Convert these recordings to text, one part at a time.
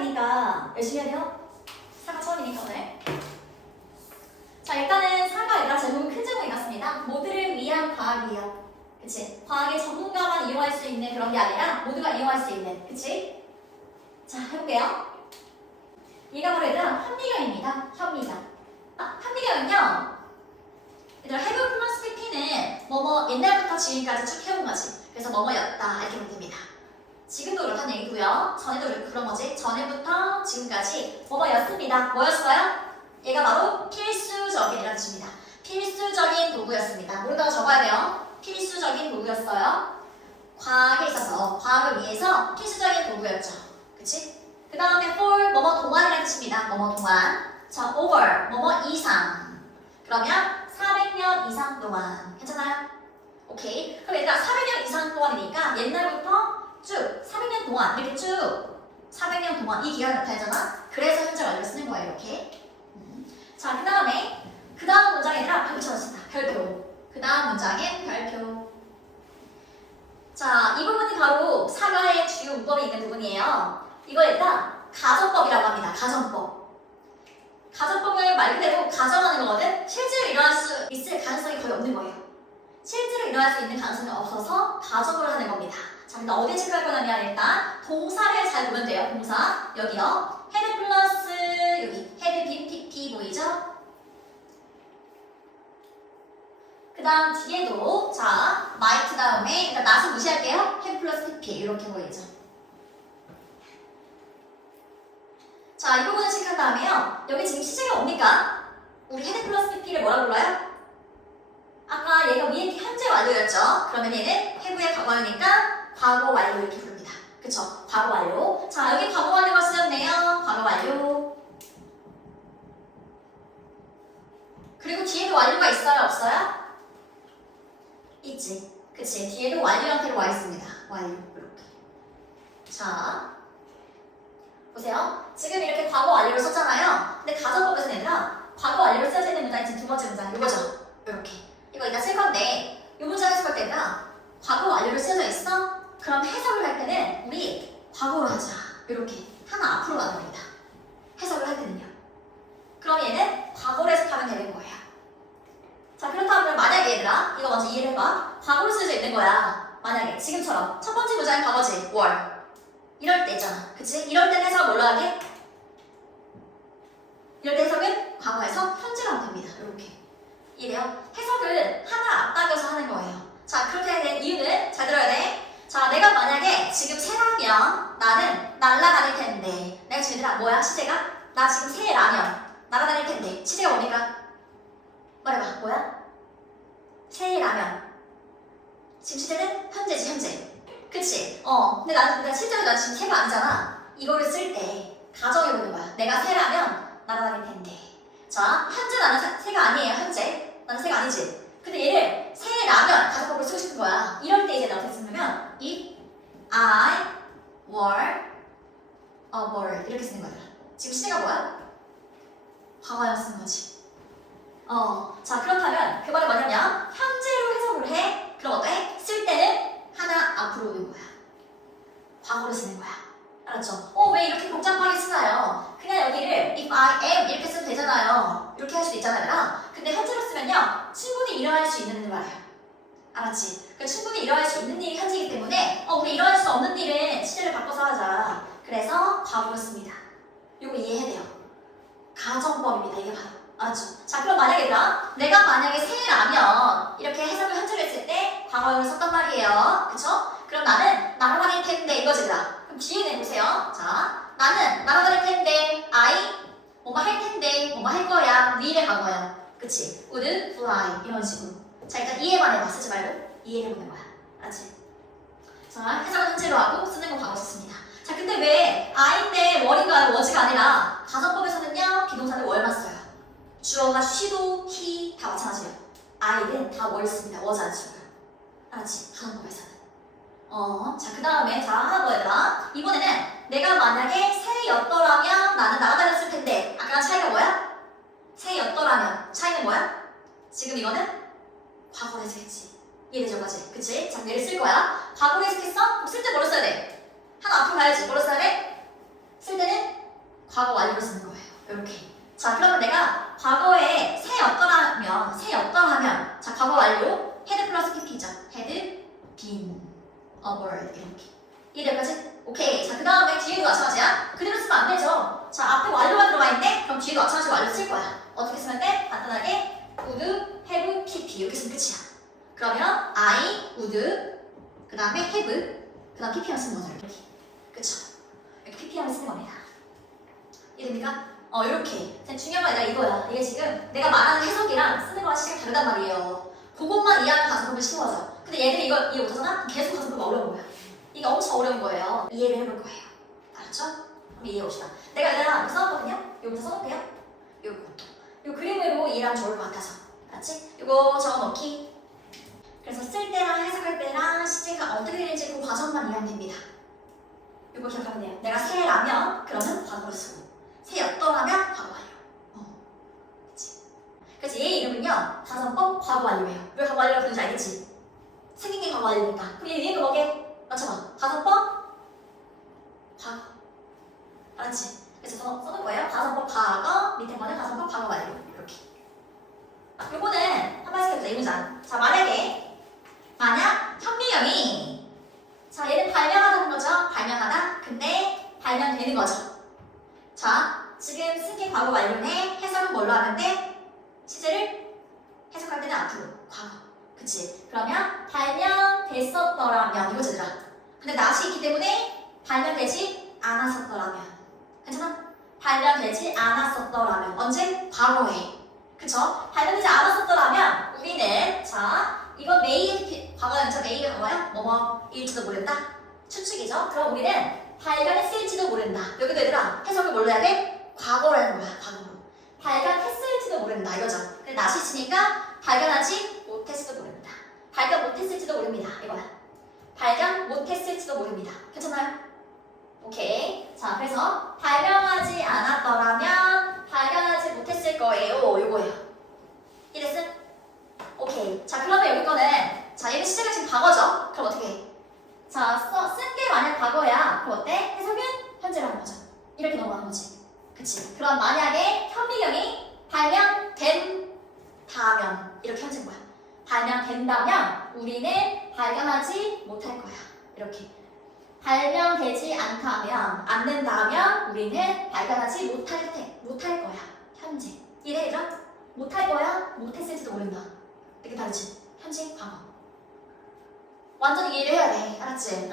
4강이니까 열심히 해야 돼요. 4강 처음이니까 오늘. 자, 일단은 4강 얘들아 제목은 큰 제목이 같습니다. 모두를 위한 과학이에요. 그치? 과학의 전문가만 이용할 수 있는 그런 게 아니라 모두가 이용할 수 있는. 그치? 자, 해볼게요. 얘가 바로 얘들아 현미경입니다. 현미경. 현미경은요, 얘들아 해부 플러스 PP는 뭐뭐 옛날부터 지금까지 쭉 해온 거지. 그래서 뭐뭐였다 이렇게 보면 됩니다. 지금도 그렇다는 얘기고요. 전에도 그런 거지. 전에부터 지금까지 뭐뭐였습니다. 뭐였어요? 얘가 바로 필수적인이라는 뜻입니다. 필수적인 도구였습니다. 모른다고 적어야 돼요. 필수적인 도구였어요. 과학에 있어서 과학을 위해서 필수적인 도구였죠. 그치? 그 다음에 for 뭐뭐 동안이라는 뜻입니다. 뭐뭐 동안. 자, over 뭐뭐 이상. 그러면 400년 이상 동안. 괜찮아요? 오케이. 그럼 얘들아 400년 이상 동안이니까 옛날부터 쭉 400년 동안 이렇게 쭉 400년 동안 이 기간을 나타내잖아. 그래서 현재 완료를 쓰는 거예요. 이렇게. 자, 그 다음 문장에는 별표 쳐놨습니다. 별표. 그 다음 문장엔 별표. 자, 이 부분이 바로 사과의 주요 문법이 있는 부분이에요. 이거 일단 가정법이라고 합니다. 가정법. 가정법을 말 그대로 가정하는 거거든. 실제로 일어날 수 있을 가능성이 거의 없는 거예요. 실제로 일어날 수 있는 가능성이 없어서 가정을 하는 겁니다. 자, 근데 어디에 체크할 거냐면 일단 동사를 잘 보면 돼요. 동사. 여기요. 헤드 플러스 여기 헤드 BPP 보이죠? 그 다음 뒤에도 자 might 다음에 일단 not은 무시할게요. 헤드 플러스 PP 이렇게 보이죠? 자, 이 부분을 체크한 다음에요. 여기 지금 시제가 뭡니까? 우리 헤드 플러스 PP를 뭐라 불러요? 아까 얘가 위에 현재 완료였죠? 그러면 얘는 해부의 과거니까 과거 완료 이렇게 부릅니다. 그쵸? 과거 완료. 자, 여기 과거 완료가 쓰였네요. 과거 완료. 그리고 뒤에도 완료가 있어요? 없어요? 있지. 그치? 뒤에도 완료 형태로 와 있습니다. 완료. 이렇게. 자, 보세요. 지금 이렇게 과거 완료를 썼잖아요. 근데 가정법에서는 얘들아 과거 완료를 써야 되는 문장이 지금 두 번째 문장 이거죠? 이렇게. 이거 이따 쓸 건데 이 문장 해석할 때가 과거 완료를 쓰여져 있어? 그럼 해석을 할 때는 우리 과거로 하자. 이렇게 하나 앞으로 가는 겁니다. 해석을 할 때는요. 그럼 얘는 과거로 해석하면 되는 거예요. 자, 그렇다면 만약에 얘들아 이거 먼저 이해를 해봐. 과거로 쓰여져 있는 거야. 만약에 지금처럼 첫 번째 문장이 과거지. 월. 이럴 때 있잖아. 그치? 이럴 때는 해석을 뭘로 하게? 이럴 때 해석은 과거에서 현재로 하면 됩니다. 이렇게. 이래요. 해석을 하나 앞당겨서 하는 거예요. 자, 그렇게 해야 될 이유는 잘 들어야 돼. 자, 내가 만약에 지금 새라면 나는 날아다닐 텐데. 내가 지금 얘들아 뭐야? 시제가? 나 지금 새라면 날아다닐 텐데. 시제가 뭡니까? 말해봐. 뭐야? 새라면. 지금 시제는 현재지, 현재. 그치? 근데 나는 실제로 난 지금 새가 아니잖아. 이거를 쓸 때 가정해보는 거야. 내가 새라면 날아다닐 텐데. 자, 현재 나는 새가 아니에요. 현재. 나는 새가 아니지. 근데 얘를 새라면 가정법으로 쓰고 싶은 거야. 이럴 때 이제 내가 어떻게 쓰냐면 if I were a bird 이렇게 쓰는 거야. 지금 시제가 뭐야? 과거형 쓰는 거지. 자, 그렇다면 그 말은 뭐냐면 현재로 해석을 해. 그럼 어때? 쓸 때는 하나 앞으로 오는 거야. 과거로 쓰는 거야. 알았죠? 왜 이렇게 복잡하게 쓰나요? 그냥 여기를 if I am 이렇게 쓰면 되잖아요. 이렇게 할 수도 있잖아요. 근데 현재로 쓰면요 충분히 일어날 수 있는 말이에요. 알았지? 그러니까 충분히 일어날 수 있는 일이 현재이기 때문에 우리 일어날 수 없는 일은 시제를 바꿔서 하자. 그래서 과거로 씁니다. 이거 이해해야 돼요. 가정법입니다. 이게 바로. 알았죠? 자, 그럼 만약에 내가 만약에 새라면 이렇게 해석을 현재로 했을 때 과거형을 썼단 말이에요. 그쵸? 그럼 나는 날아다닐 텐데 이거지. 그럼 뒤에 내보세요. 자, 나는 날아다닐 텐데 I 뭐뭐 할 텐데 뭐뭐 할 거야. will의 과거형. 그치? would fly 이런 식으로. 자, 일단 이해만 해봐. 쓰지 말고 이해해보는 거야. 알았지? 자, 해석은 현재로 하고 쓰는 건 과거 썼습니다. 자, 근데 왜 I인데 월인가요? was가 아니라 가정법에서는요 비동사를 월만 써요. 주어가 she도, he 다 마찬가지예요. I는 다 월 씁니다. was 안 써요. 알았지? 가정법에서는. 자, 그 다음에 자, 하나 더 얘들아. 이번에는 내가 만약에 새였더라면 나는 날아다녔을 텐데. 아까랑 차이가 뭐야? 새였더라면. 차이는 뭐야? 지금 이거는 과거로 해석했지. 이해되죠? 까지? 그치? 자, 얘를 쓸 거야. 과거로 해석했어? 그럼 쓸 때 뭐로 써야 돼? 하나 앞으로 가야지. 뭐로 써야 돼? 쓸 때는 과거 완료로 쓰는 거예요. 이렇게. 자, 그러면 내가 과거에 새였더라면 자, 과거 완료 had 플러스 pp죠. had been a bird 이렇게. 이해될까지? 오케이. 자, 그 다음에 뒤에도 마찬가지야. 그대로 쓰면 안 되죠. 자, 앞에 완료가 들어가 있는데 그럼 뒤에도 마찬가지로 완료 쓸 거야. 어떻게 쓰면 돼? 간단하게 would, have, pp 이렇게 쓰면 끝이야. 그러면 I would 그 다음에 have 그 다음 pp만 쓰는 거죠. 이렇게. 그쵸? 이렇게 pp만 쓰는 겁니다. 이해됩니까? 이렇게. 중요한 건 아니라 이거야. 이게 지금 내가 말하는 해석이랑 쓰는 거랑 시작이 다르단 말이에요. 그것만 이해하면 가정법을 쉬운 거죠. 근데 얘들이 이거 이해 못하잖아? 계속 가정법이 어려운 거야. 이게 엄청 어려운 거예요. 이해를 해볼 거예요. 알았죠? 그럼 이해해 봅시다. 내가 이거 써놨거든요? 이거부터 써놓을게요. 요거. 요 그림으로 이해하면 좋을 것 같아서. 알았지? 이거 적어놓기. 그래서 쓸 때랑 해석할 때랑 시제가 어떻게 되는지 그 과정만 이해하면 됩니다. 이거 기억하면 돼요. 내가 새라면 그러면 과거를 쓰고 새였더라면 과거 완료. 그치? 그래서 얘 이름은요 가정법 과거 완료예요. 왜 과거 완료라고 부르는지 알겠지? 생긴 게 과거 완료니까. 그럼 얘 위에 거 뭐게? 맞춰봐. 가정법 과거. 알았지? 그래서 써놓을 거예요. 가정법 과거 밑에 거는 가정법 과거 완료. 이렇게. 요거는 한 번씩 해보자. 이 문장. 자, 만약 현미경이 자, 얘는 발명하다는 거죠. 발명하다. 근데 발명되는 거죠. 자, 지금 쓴 게 과거 완료네. 해석은 뭘로 하면 돼? 시제를 해석할 때는 앞으로. 과거. 그치? 그러면 발명됐었더라면 이거지 얘들아. 근데 낫이 있기 때문에 발명되지 않았었더라면. 괜찮아? 발명되지 않았었더라면. 언제? 과거에. 그쵸? 발명되지 않았었더라면 우리는 자 이건 메이의 과거야. 자 메이가 과거야? 뭐뭐일지도 모른다. 추측이죠. 그럼 우리는 발견했을지도 모른다. 여기도 얘들아 해석을 뭘로 해야 돼? 과거라는 거야. 과거로. 발견했을지도 모른다. 이거죠. 근데 낫이 있으니까 발견하지 못했을지도 모른다. 발견 못했을지도 모릅니다. 이거야. 발견 못했을지도 모릅니다. 괜찮아요? 오케이. 자 그래서 발견하지 않았더라면 발견하지 못했을 거예요. 요거예요. 이랬음? 오케이. 자 그러면 여기 거는 자 얘는 시제가 지금 과거죠? 그럼 어떻게 해? 자 쓴 게 만약 과거야. 그럼 어때? 해석은 현재로 하는 거죠. 이렇게 넘어가는 거지. 그치? 그럼 만약에 현미경이 발명된다면 이렇게 현재인 거야. 발명된다면 우리는 발견하지 못할 거야. 이렇게. 발명되지 않는다면 우리는 발견하지 못할 거야. 현재. 이래 얘들아? 못할 거야? 못했을지도 모른다. 되게 다르지? 현재, 과거. 완전히 이해를 해야 돼. 알았지?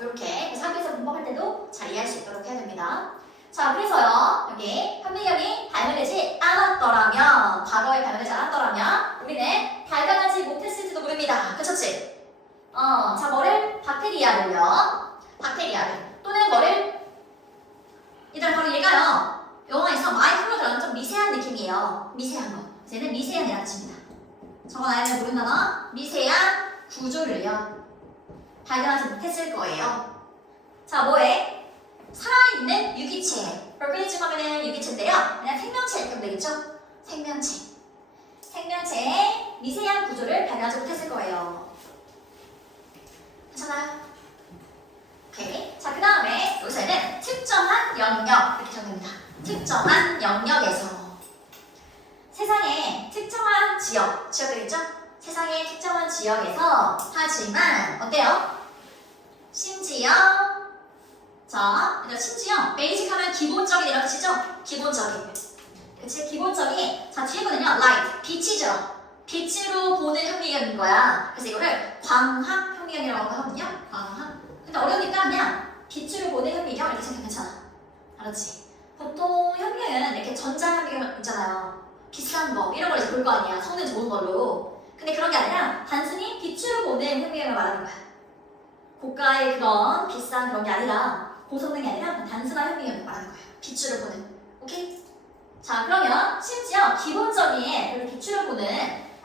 이렇게. 그래서 학교에서 문법할 때도 잘 이해할 수 있도록 해야 됩니다. 자, 그래서요. 여기 현미경이 발명되지 않았더라면 과거에 발명되지 않았더라면 우리는 발견하지 못했을지도 모릅니다. 그렇지? 자, 뭐를? 박테리아를 또는 뭐를? 일단 바로 얘가요. 영어에서 마이크로 들어가는 좀 미세한 느낌이에요. 미세한 거. 얘는 미세한이라는 뜻입니다. 적어놔야 되는 모르는 단어. 미세한 구조를요. 발견하지 못했을 거예요. 자, 뭐에? 살아있는 유기체. organism 하면은 유기체인데요. 그냥 생명체 이렇게 하면 되겠죠? 생명체의 미세한 구조를 발견하지 못했을 거예요. 괜찮아요? 오케이. 자, 그 다음에 여기서는 특정한 영역 이렇게 적습니다. 특정한 영역에서 세상의 특정한 지역들 있죠? 세상의 특정한 지역에서 하지만 어때요? 심지어 베이직 하면 기본적인 이런 뜻이죠? 기본적인. 그치? 기본적인. 자, 뒤에 거는요. light, 빛이죠? 빛으로 보는 현미경인 거야. 그래서 이거를 광학 현미경이라고 하거든요. 광학. 근데 어려우니까 그냥 빛으로 보는 현미경 이렇게 생각하면 괜찮아. 알았지? 보통 현미경은 이렇게 전자 현미경 있잖아요. 비싼 거 이런 걸 이제 볼 거 아니야. 성능 좋은 걸로. 근데 그런 게 아니라 단순히 빛으로 보는 현미경을 말하는 거야. 고가의 그런 비싼 그런 게 아니라 고성능이 아니라 단순한 현미경을 말하는 거야. 빛으로 보는. 오케이? 자 그러면 심지어 기본적인 이렇게 빛으로 보는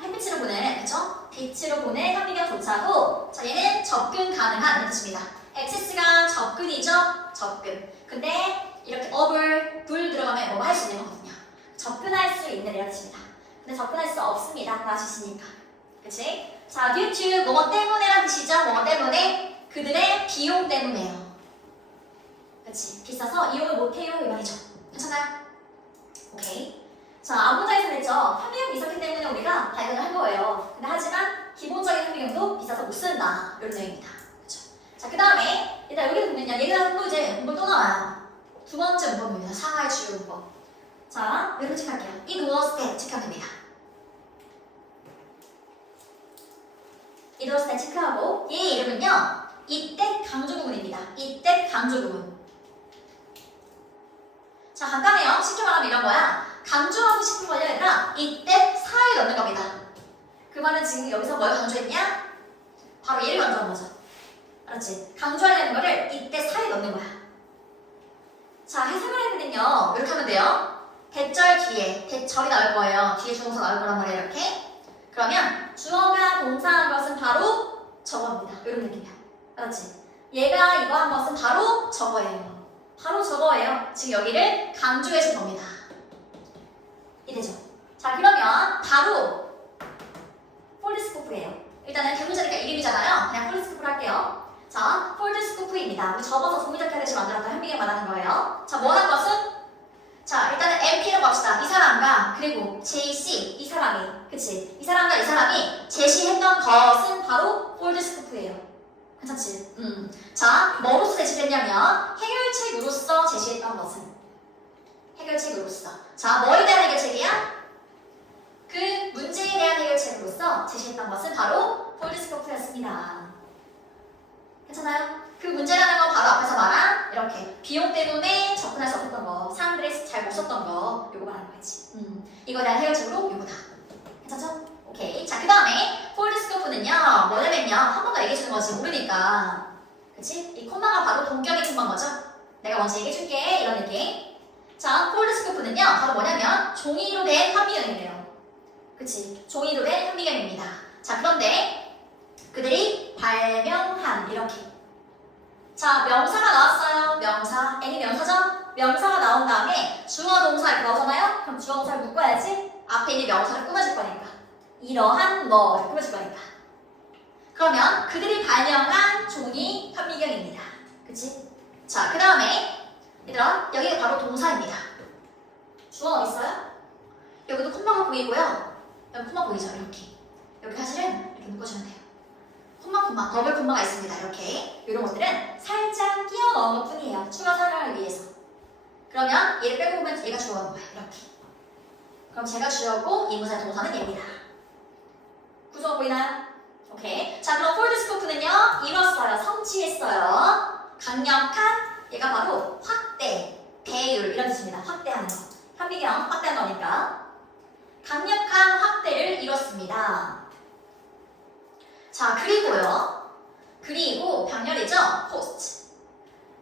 햇빛으로 보는 그쵸? 빛으로 보는 현미경조차도 자 얘는 접근 가능한 이런 뜻입니다. 액세스가 접근이죠? 접근. 근데 이렇게 up을 불 들어가면 뭐 할 수 있는 거거든요. 접근할 수 있는 이런 뜻입니다. 근데 접근할 수 없습니다. 낫이 있으니까. 그치? 자, due to 뭐뭐 때문에란 뜻이죠? 뭐뭐 때문에? 그들의 비용 때문에요. 그치? 비싸서 이용을 못해요 이 말이죠. 괜찮아요? 오케이. 자, 앞문장에서 했죠. 현미경 비쌌기 때문에 우리가 발견을 한 거예요. 근데 하지만 기본적인 현미경도 비싸서 못 쓴다. 이런 내용입니다. 그쵸? 자, 그 다음에 일단 여기 보면요. 얘가 또 이제 문법 또 나와요. 두 번째 문법입니다. 상하의 주요 문법. 자, 이렇게 체크할게요. in was that 체크하면 됩니다. in was that 체크하고 얘의 이름은요. 이때 강조구문입니다. 이때 강조구문. 자, 간단해요. 쉽게 말하면 이런 거야. 강조하고 싶은 거 아니라 이때 사에 넣는 겁니다. 그 말은 지금 여기서 뭘 강조했냐? 바로 얘를 강조한 거죠. 알았지? 강조하려는 거를 이때 사에 넣는 거야. 자, 해석을 해보면요. 이렇게 하면 돼요. 대절 뒤에, 대절이 나올 거예요. 뒤에 주동사 나올 거란 말이에요. 이렇게. 그러면 주어가 동사한 것은 바로 저거입니다. 이런 느낌이야. 알았지? 얘가 이거 한 것은 바로 저거예요. 바로 저거예요. 지금 여기를 강조해 준 겁니다. 이해되죠? 자, 그러면 바로 폴드스코프예요. 일단은 대문자니까 이름이잖아요. 그냥 폴드스코프를 할게요. 자, 폴드스코프입니다. 우리 접어서 종이접기 하듯이 만들었던 현미경 말하는 거예요. 자, 뭐 하는 것은? 자, 일단은 MP라고 합시다. 이 사람과 그리고 JC 이 사람이, 그치? 이 사람과 이 사람이 제시했던 것은 바로 폴드스코프예요. 괜찮지? 자, 뭐로서 제시됐냐면 해결책으로서 제시했던 것은 해결책으로서. 자, 뭐에 대한 해결책이야? 그 문제에 대한 해결책으로서 제시했던 것은 바로 폴드스코프였습니다. 괜찮아요? 그 문제라는 건 바로 앞에서 말한 이렇게 비용 때문에 접근할 수 없었던 거, 사람들이 잘 못 썼던 거, 요거 말하는 거지. 이거에 대한 해결책으로 요거다. 괜찮죠? 오케이. 자, 그 다음에 폴드스코프는요, 뭐냐면요, 한 번 더 얘기해 주는 거지, 모르니까. 그치? 이 콤마가 바로 동격의 콤마인 거죠? 내가 먼저 얘기해 줄게, 이런 느낌. 자, 폴드스코프는요, 바로 뭐냐면, 종이로 된 현미경이래요. 그치? 종이로 된 현미경입니다. 자, 그런데, 그들이 발명한, 이렇게. 자, 명사가 나왔어요. 명사. N이 명사죠? 명사가 나온 다음에 주어 동사 이렇게 나오잖아요? 그럼 주어 동사를 묶어야지 앞에 있는 명사를 꾸며줄 거니까. 이러한 뭐 이렇게 꾸며줄 거니까. 그러면 그들이 발명한 종이 현미경입니다. 그치? 자, 그 다음에 얘들아, 여기가 바로 동사입니다. 주어 어디 있어요? 여기도 콤마가 보이고요. 여기 콤마 보이죠? 이렇게. 여기 사실은 이렇게 묶어주면 돼요. 콤마, 더블 콤마가 있습니다. 이렇게. 이런 것들은 살짝 끼워 넣은 것 뿐이에요. 추가 설명을 위해서. 그러면 얘를 빼고 보면 얘가 주어인 거예요. 이렇게. 그럼 제가 주어고 이 문사의 동사는 얘입니다. 구조가 보이나요? 오케이. 자, 그럼 폴드스코프는요, 이뤘어요. 성취했어요. 강력한, 얘가 바로 확대, 배율, 이런 뜻입니다. 확대하는 거. 현미경 확대하는 거니까. 강력한 확대를 이뤘습니다. 자, 그리고요. 그리고 병렬이죠? 포스트.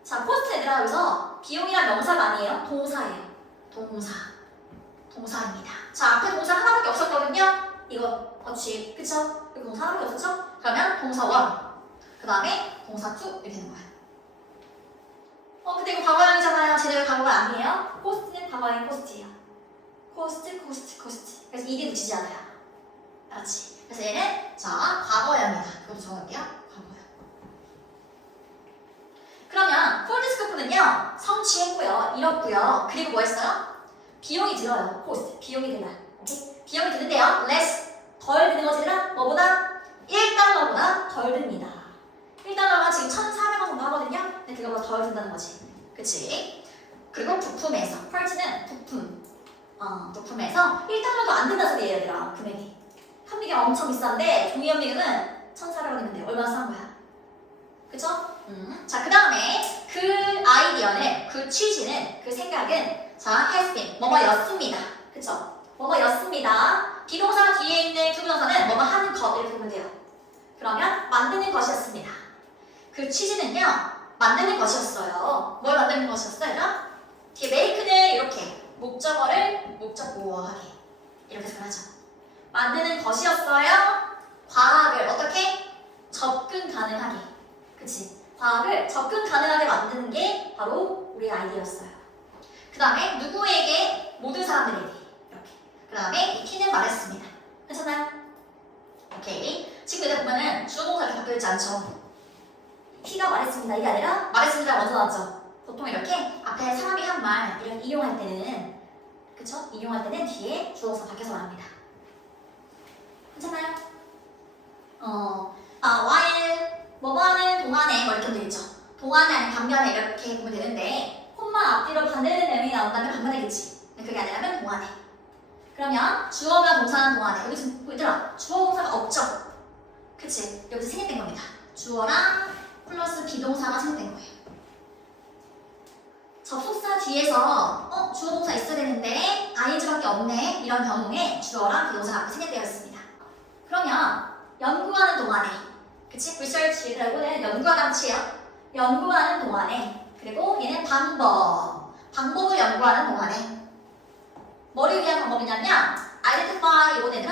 자, 포스트 얘들아, 여기서 비용이란 명사가 아니에요. 동사예요. 동사입니다. 자, 앞에 동사 하나밖에 없었거든요. 이거 어치, 그쵸? 여기 동사 하나밖에 없었죠? 그러면 동사 1, 그 다음에 동사 2 이렇게 되는 거예요. 근데 이거 과거형이잖아요. 제대로 과거가 아니에요. 포스트는 과거형 포스트예요. 코스트. 그래서 이게 붙이지 않아요. 알았지? 그래서 얘는 자, 과거형이다. 그것도 정할게요. 과거형. 그러면 폴드스코프는요, 성취했고요, 이뤘고요. 그리고 뭐 했어요? 비용이 들어요. 코스트. 비용이 들어요. 오케이? 비용이 드는데요. less. 덜 드는 거지라 뭐보다? 1달러보다 덜 듭니다. 1달러가 지금 1,400원 정도 하거든요. 근데 그거보다 덜 든다는 거지. 그치? 그리고 부품에서. 펄츠는 부품. 부품에서 1달러도 안 든다 소리예요, 얘들아. 금액이. 현미경 엄청 비싼데 종이 현미경은 1,400원이면 돼요. 얼마나 싼 거야? 그쵸? 자, 그 다음에 그 아이디어는, 그 취지는, 그 생각은 자, has been, 뭐뭐였습니다. 그쵸? 뭐뭐였습니다. 비동사 뒤에 있는 투부정사는 뭐뭐 하는 것 이렇게 보면 돼요. 그러면 만드는 것이었습니다. 그 취지는요, 만드는 것이었어요. 뭘 만드는 것이었어요? 뒤에 make는 이렇게 목적어를 목적보호하게 이렇게 생각하죠. 만드는 것이었어요. 과학을 어떻게? 접근 가능하게. 그치? 과학을 접근 가능하게 만드는 게 바로 우리의 아이디어였어요. 그 다음에 누구에게? 모든 사람들에게. 이렇게. 그 다음에 이 T는 말했습니다. 괜찮아요? 오케이. 지금 여기 보면은 주어동사 이렇게 바뀌어있지 않죠? T가 말했습니다. 이게 아니라 말했습니다. 먼저 나왔죠? 보통 이렇게 앞에 사람이 한 말 이렇게 이용할 때는 그쵸? 이용할 때는 뒤에 주어서 바뀌어서 말합니다. 괜찮나요? while 뭐뭐 하는 동안에 뭐 이렇게 되겠죠. 동안에 아니면 반면에 이렇게 보면 되는데 콤마 앞뒤로 반대되는 내용이 나온다면 반반되겠지. 근데 그게 아니라면 동안에. 그러면 주어가 동사하는 동안에 여기 지금 얘들아 주어 동사가 없죠? 그치? 여기서 생략된 겁니다. 주어랑 플러스 비동사가 생략된 거예요. 접속사 뒤에서 주어 동사 있어야 되는데 ing밖에 없네 이런 경우에 주어랑 비동사가 앞에 생략되어 있습니다. 그러면 연구하는 동안에 그치? research라고는 연구하다는 치예요. 연구하는 동안에 그리고 얘는 방법을 연구하는 동안에 뭐를 위한 방법이냐면 identify 이거 얘들은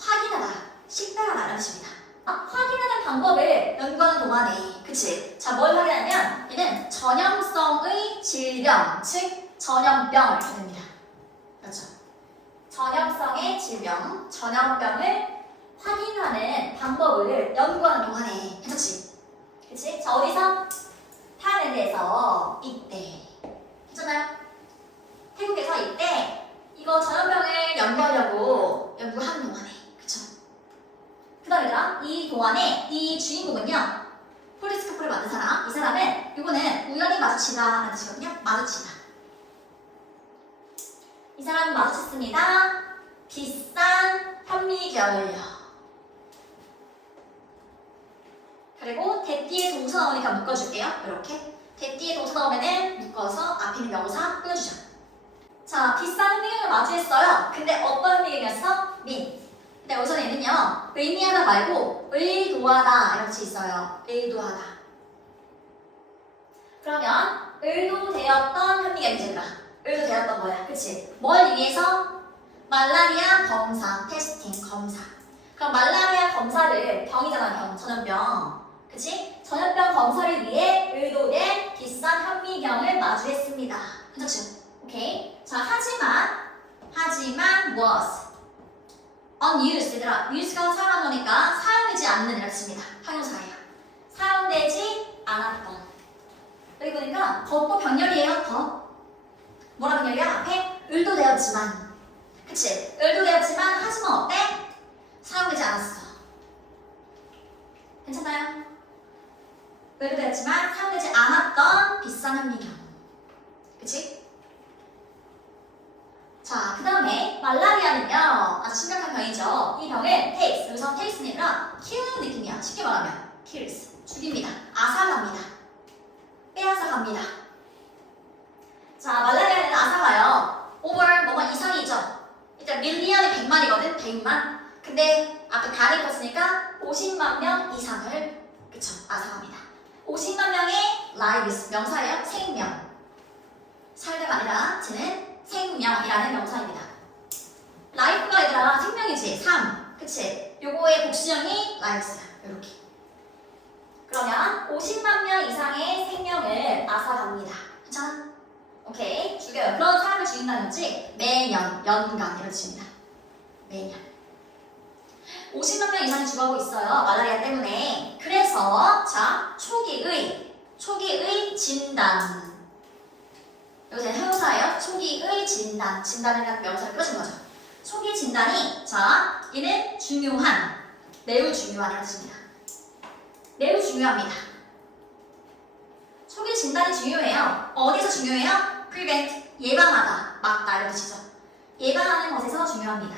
확인하다, 식별하다 라는 뜻입니다. 확인하는 방법을 연구하는 동안에 그치? 자, 뭘 확인하냐면 얘는 전염성의 질병, 즉 전염병을 합니다. 그렇죠? 전염성의 질병, 전염병을 확인하는 방법을 연구하는 동안에 괜찮지? 그치? 자, 어디서? 타일랜드에서 이때 괜찮나요? 태국에서 이때 이거 전염병을 연구하려고 연구하는 동안에 그쵸? 그 다음에 이 동안에 이 주인공은요 폴리스카프를 만든 사람 이 사람은 이거는 우연히 마주치다 라는 뜻이거든요. 마주치다 이 사람은 마주쳤습니다. 비싼 현미경을요. 그리고 대띠에 동사 나오니까 묶어줄게요. 이렇게 대띠에 동사 나오면은 묶어서 앞에 있는 명사 끊어주죠. 자, 비싼 현미경을 마주했어요. 근데 어떤 현미경이었어? 근데 여기서는 얘는요 의미하다 말고 의도하다 이렇게 있어요. 의도하다. 그러면 의도되었던 현미경이잖아. 의도되었던 거야. 그치? 뭘 위해서? 말라리아 검사, 테스팅, 검사. 그럼 말라리아 검사를 병이잖아, 전염병. 그치? 전염병 검사를 위해 의도된 비싼 현미경을 마주했습니다. 괜찮죠? 오케이. 자, 하지만 was unused 얘들아. use가 사용하는 거니까 사용되지 않는 이라고 씁니다. 형용사예요. 사용되지 않았던. 여기 보니까 덧도 병렬이에요. 덧. 뭐라 병렬이야? 앞에 의도되었지만. 그치? 의도되었지만 하지만 어때? 사용되지 않았어. 괜찮나요? 의도되었지만 사용되지 않았던 비싼 현미경. 그치? 자, 그 다음에 말라리아는요 아주 심각한 병이죠. 이 병은 takes, 여기서 takes는 아니라 키우는 느낌이야. 쉽게 말하면 kills, 죽입니다. 앗아갑니다. 빼앗아갑니다. 자, 말라리아는 앗아가요. over 뭐뭐 이상이죠. 일단 밀리언이 100만이거든. 100만. 근데 앞에 단이 컸으니까 50만 명 이상을 그쵸 앗아갑니다. 50만 명의 lives 명사예요. 생명. 살다가 아니라 쟤는 생명이라는 명사입니다. life가 얘들아 생명이지. 삶. 그치? 요거의 복수형이 lives야. 요렇게. 그러면 50만 명 이상의 생명을 앗아갑니다. 괜찮아? 오케이. 죽여요. 그런 사람을 죽인다는 거지. 매년, 연간 이런 뜻입니다. 매년. 50만 명 이상이 죽어가고 있어요. 말라리아 때문에. 그래서 자 초기의 진단. 여기서 형용사예요. 초기의 진단. 진단이라는 명사를 끌어준 거죠. 초기 진단이 자 얘는 중요한, 매우 중요한 뜻입니다. 매우 중요합니다. 초기 진단이 중요해요. 어디서 중요해요? prevent, 예방하다, 막다 이런 뜻이죠. 예방하는 것에서 중요합니다.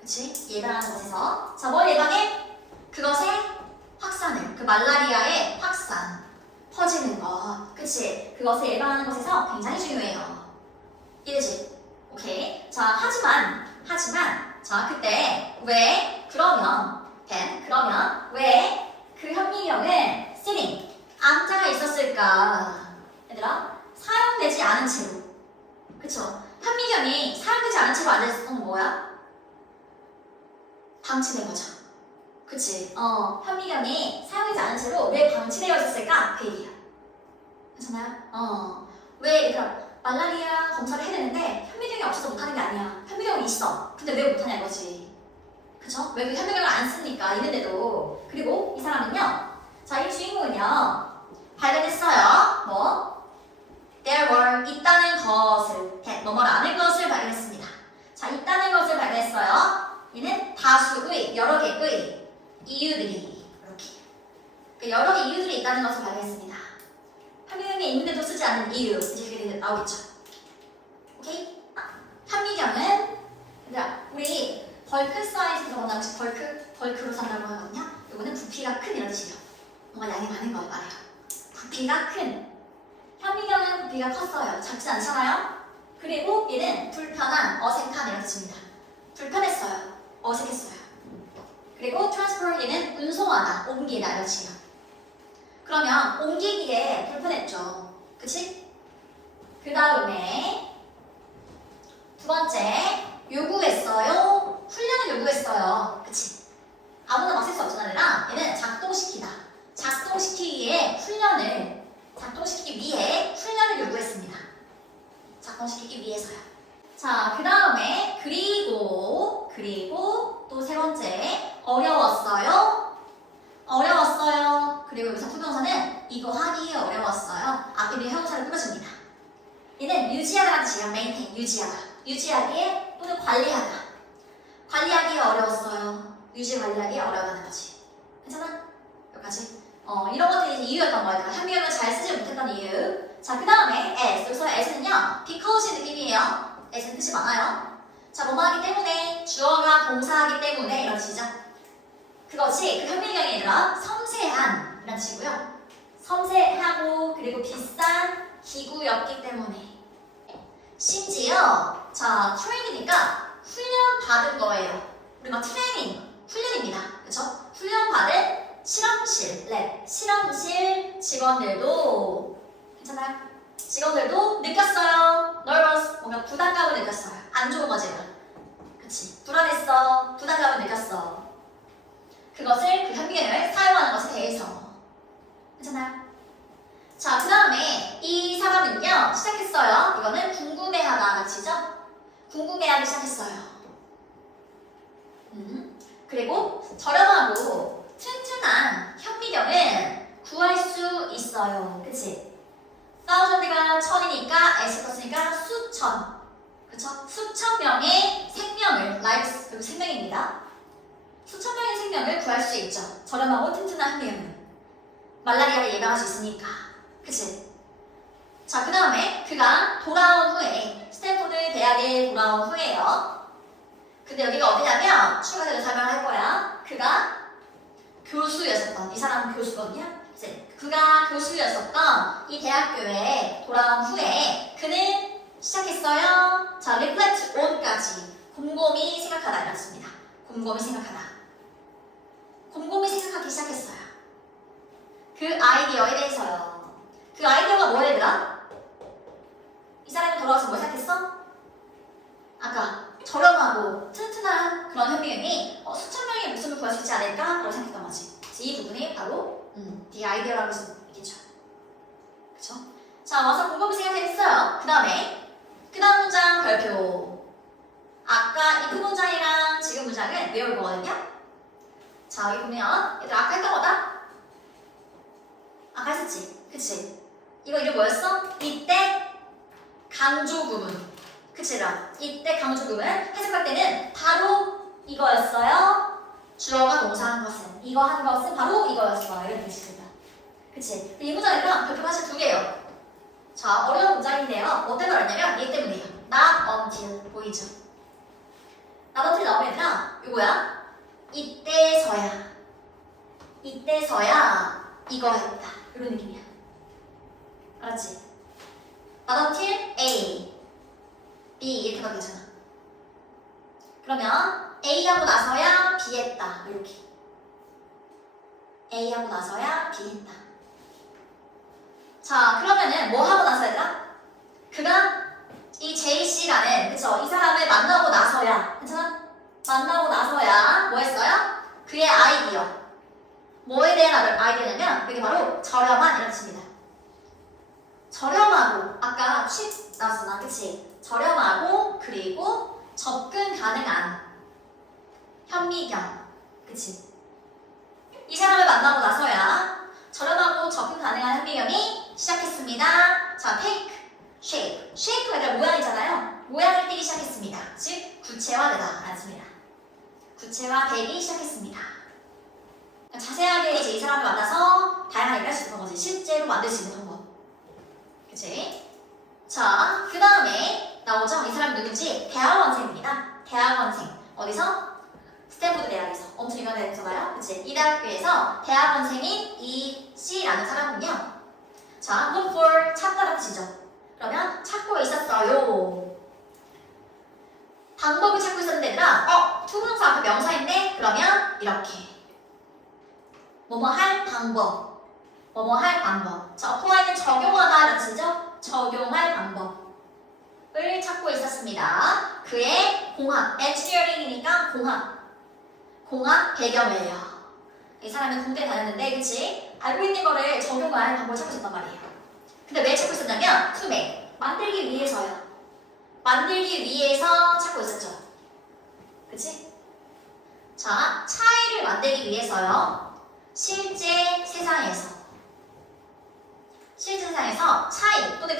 그치? 예방하는 것에서. 자, 뭘 예방해? 그것의 확산을, 그 말라리아의 확산, 퍼지는 것. 그치? 그것을 예방하는 것에서 굉장히 중요해요. 이해되지? 오케이. 자, 하지만, 자, 그때, 왜, 그러면 왜 그 현미경은 sitting, 앉아가 있었을까? 얘들아, 사용되지 않은 채로. 그쵸? 현미경이 사용되지 않은 채로 앉아있었던 건 뭐야? 방치된 거죠. 그치? 현미경이 사용되지 않은 채로 왜 방치되어 있었을까? 그 얘기야. 괜찮아요? 왜 얘들아 말라리아 검사를 해야 되는데 현미경이 없어서 못하는 게 아니야. 현미경이 있어. 근데 왜 못하냐 이거지. 그쵸? 왜 그 현미경을 안 쓰니까 있는데도. 그리고 이 사람은요. 자, 이 주인공은요. 발견했어요. There were 있다는 것을 뭐뭐를 아는 것을 발견했습니다. 자, 있다는 것을 발견했어요. 이는 다수의 여러 개의 이유들이 이렇게 여러 개 이유들이 있다는 것을 발견했습니다. 현미경에 있는데도 쓰지 않는 이유 이렇게 나오겠죠. 오케이? 현미경은 우리 벌크 사이즈로 본다면 혹시 벌크로 산다고 하거든요. 이거는 부피가 큰 이런 뜻이에요. 뭔가 양이 많은 걸 말해요. 부피가 큰. 현미경은 부피가 컸어요. 작지 않잖아요? 그리고 얘는 불편한, 어색한 이런 뜻입니다. 불편했어요. 어색했어요. 그리고 transport 얘는 운송하다, 옮기다 이런 뜻이에요. 그러면 옮기기에 불편했죠. 그치? 그 다음에 두 번째 요구했어요. 훈련을 요구했어요. 그치? 아무나 막 쓸 수 없잖아. 얘는 작동시키다. 작동시키기 위해 훈련을 요구했습니다. 작동시키기 위해서요. 자, 그 다음에 그리고 또 세 번째 어려웠어요. 그리고 여기서 투명사는 이거 하기 어려웠어요. 앞에 형용사를 꾸며줍니다. 얘는 유지하다라는 뜻이에요. maintain, 유지하기에 또는 관리하기에 어려웠어요. 유지 관리하기에 어려워하는 거지. 괜찮아? 여기까지. 이런 것들이 이제 이유였던 거예요. 현미경을 잘 쓰지 못했던 이유. 자, 그 다음에 as. 여기서 as는요, because 느낌이에요. as는 뜻이 많아요. 자, 뭐뭐 하기 때문에, 주어가 동사하기 때문에 이런 뜻이죠. 그것이 그 현미경이 아니라 섬세한 이런 뜻이고요. 섬세하고 그리고 비싼 기구였기 때문에. 심지어 자, 트레이닝이니까 훈련 받은 거예요. 우리 막 트레이닝, 훈련입니다. 그쵸? 훈련 받은 실험실 직원들도 괜찮아요? 직원들도 느꼈어요. nervous, 뭔가 부담감을 느꼈어요. 안 좋은 거지. 그치? 불안했어. 부담감을 느꼈어. 그것을 그 현미경을 사용하는 것에 대해서. 괜찮아요? 자, 그 다음에 이 사람은요, 시작했어요. 이거는 궁금해하다 같이죠? 궁금해하기 시작했어요. 그리고 저렴하고 튼튼한 현미경은 구할 수 있어요. 그치? thousand가 천이니까 s 떴으니까 수천. 그쵸? 수천 명의 생명을, lives, 그리고 생명입니다. 수천 명의 생명을 구할 수 있죠. 저렴하고 튼튼한 현미경은. 말라리아를 예방할 수 있으니까. 그치? 자, 그 다음에 그가 돌아온 후에, 스탠포드 대학에 돌아온 후에요. 근데 여기가 어디냐면, 추가적으로 설명을 할 거야. 그가 교수였었던, 이 사람은 교수거든요. 그치? 그가 교수였었던 이 대학교에 돌아온 후에 그는 시작했어요. 자, reflect on까지 곰곰이 생각하다 이렇습니다. 곰곰이 생각하기 시작했어요. 그 아이디어에 대해서요. 그 아이디어가 뭐였더라? 이 사람이 돌아와서 뭐 시작했어? 아까 저렴하고 튼튼한 그런 현미경이 수천 명의 목숨을 구할 수 있지 않을까? 라고 생각했던 거지. 이 부분이 바로 the 아이디어라고 해서 있겠죠. 그쵸? 자, 와서 곰곰이 생각했어요. 그 다음 문장 별표. 아까 if 문장이랑 지금 문장은 외울 거거든요. 자, 여기 보면 얘들 아까 했던 거다? 아까 했었지? 그치? 이거 이름 뭐였어? 이때 강조 구문. 그치라? 이때 강조 구문 해석할 때는 바로 이거였어요. 주어가 동사한 것은, 이거 한 것은 바로 이거였어. 이런 뜻입니다. 그치? 이 문장이랑 별표가 사실 두 개예요. 자, 어려운 문장인데요. 뭐 때문에 어렵냐면 얘 때문이에요. not until. 보이죠? not until 나오면 얘들아, 이거야. 이때서야 이거였다. 이런 느낌이야. 알았지? not until A, B 이렇게 가도 되잖아. 그러면 A 하고 나서야 B 했다. 이렇게. A 하고 나서야 B 했다. 자, 그러면은 뭐 하고 나서 얘들아? 그가 이 JC라는, 그쵸? 이 사람을 만나고 나서야, 괜찮아? 만나고 나서야 뭐 했어요? 그의 아이디어. 뭐에 대한 아이디어냐면 이게 바로 저렴한 이런 뜻입니다. 저렴하고, 아까 cheap 나왔잖아, 그치? 저렴하고 그리고 접근 가능한 현미경, 그치? 이 사람을 만나고 나서야 저렴하고 접근 가능한 현미경이 시작했습니다. 자, take, shape. shape가 아니라 모양이잖아요. 모양을 띠기 시작했습니다. 즉, 구체화되다. 라습니다. 구체화되기 시작했습니다. 자세하게 이제 이 사람을 만나서 다양하게 얘기할 수 있는 거지. 실제로 만들 수 있는 방법. 그치? 자, 그 다음에 나오죠? 이 사람이 누군지? 대학원생입니다. 대학원생. 어디서? 스탠포드 대학에서. 엄청 유명한 대학이잖아요. 그치? 이 대학교에서 대학원생인 이 C라는 사람은요. 자, look for 찾다라는 뜻이죠. 그러면 찾고 있었어요. 방법을 찾고 있었는데 얘들아, 투명사 앞에 명사인데 그러면 이렇게 뭐뭐 할 방법, 뭐뭐 할 방법. 자, apply는 적용하다라는 뜻이죠. 적용할 방법을 찾고 있었습니다. 그의 공학, engineering이니까 공학 배경이에요. 이 사람은 공대 다녔는데, 그치? 알고 있는 거를 적용할 방법을 찾고 있었단 말이에요. 근데 왜 찾고 있었냐면, to make, 만들기 위해서요. 만들기 위해서 찾고 있었죠. 그치? 자, 차이를 만들기 위해서요. 실제 세상에서 차이 또는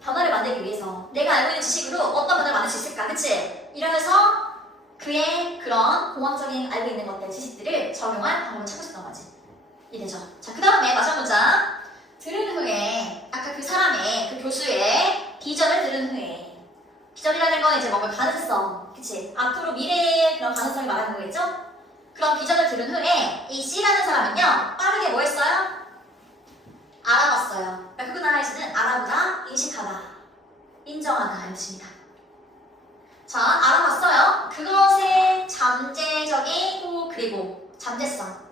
변화를 만들기 위해서 내가 알고 있는 지식으로 어떤 변화를 만들 수 있을까? 그치? 이러면서 그의 그런 공학적인 알고 있는 것들, 지식들을 적용할 방법을 찾고 있었던 거지. 이해되죠? 자, 그 다음에 마지막 문장. 들은 후에 아까 그 사람의, 그 교수의 비전을 들은 후에 비전이라는 건 이제 뭔가 가능성, 그치? 앞으로 미래의 그런 가능성이 말하는 거겠죠? 그런 비전을 들은 후에 이 C라는 사람은요, 빠르게 뭐 했어요? 알아봤어요. 그러니까 그거 나라에서는 알아보다, 인식하다, 인정하다 이런 뜻입니다. 자, 알아봤어요. 그것의 잠재적인 그리고 잠재성.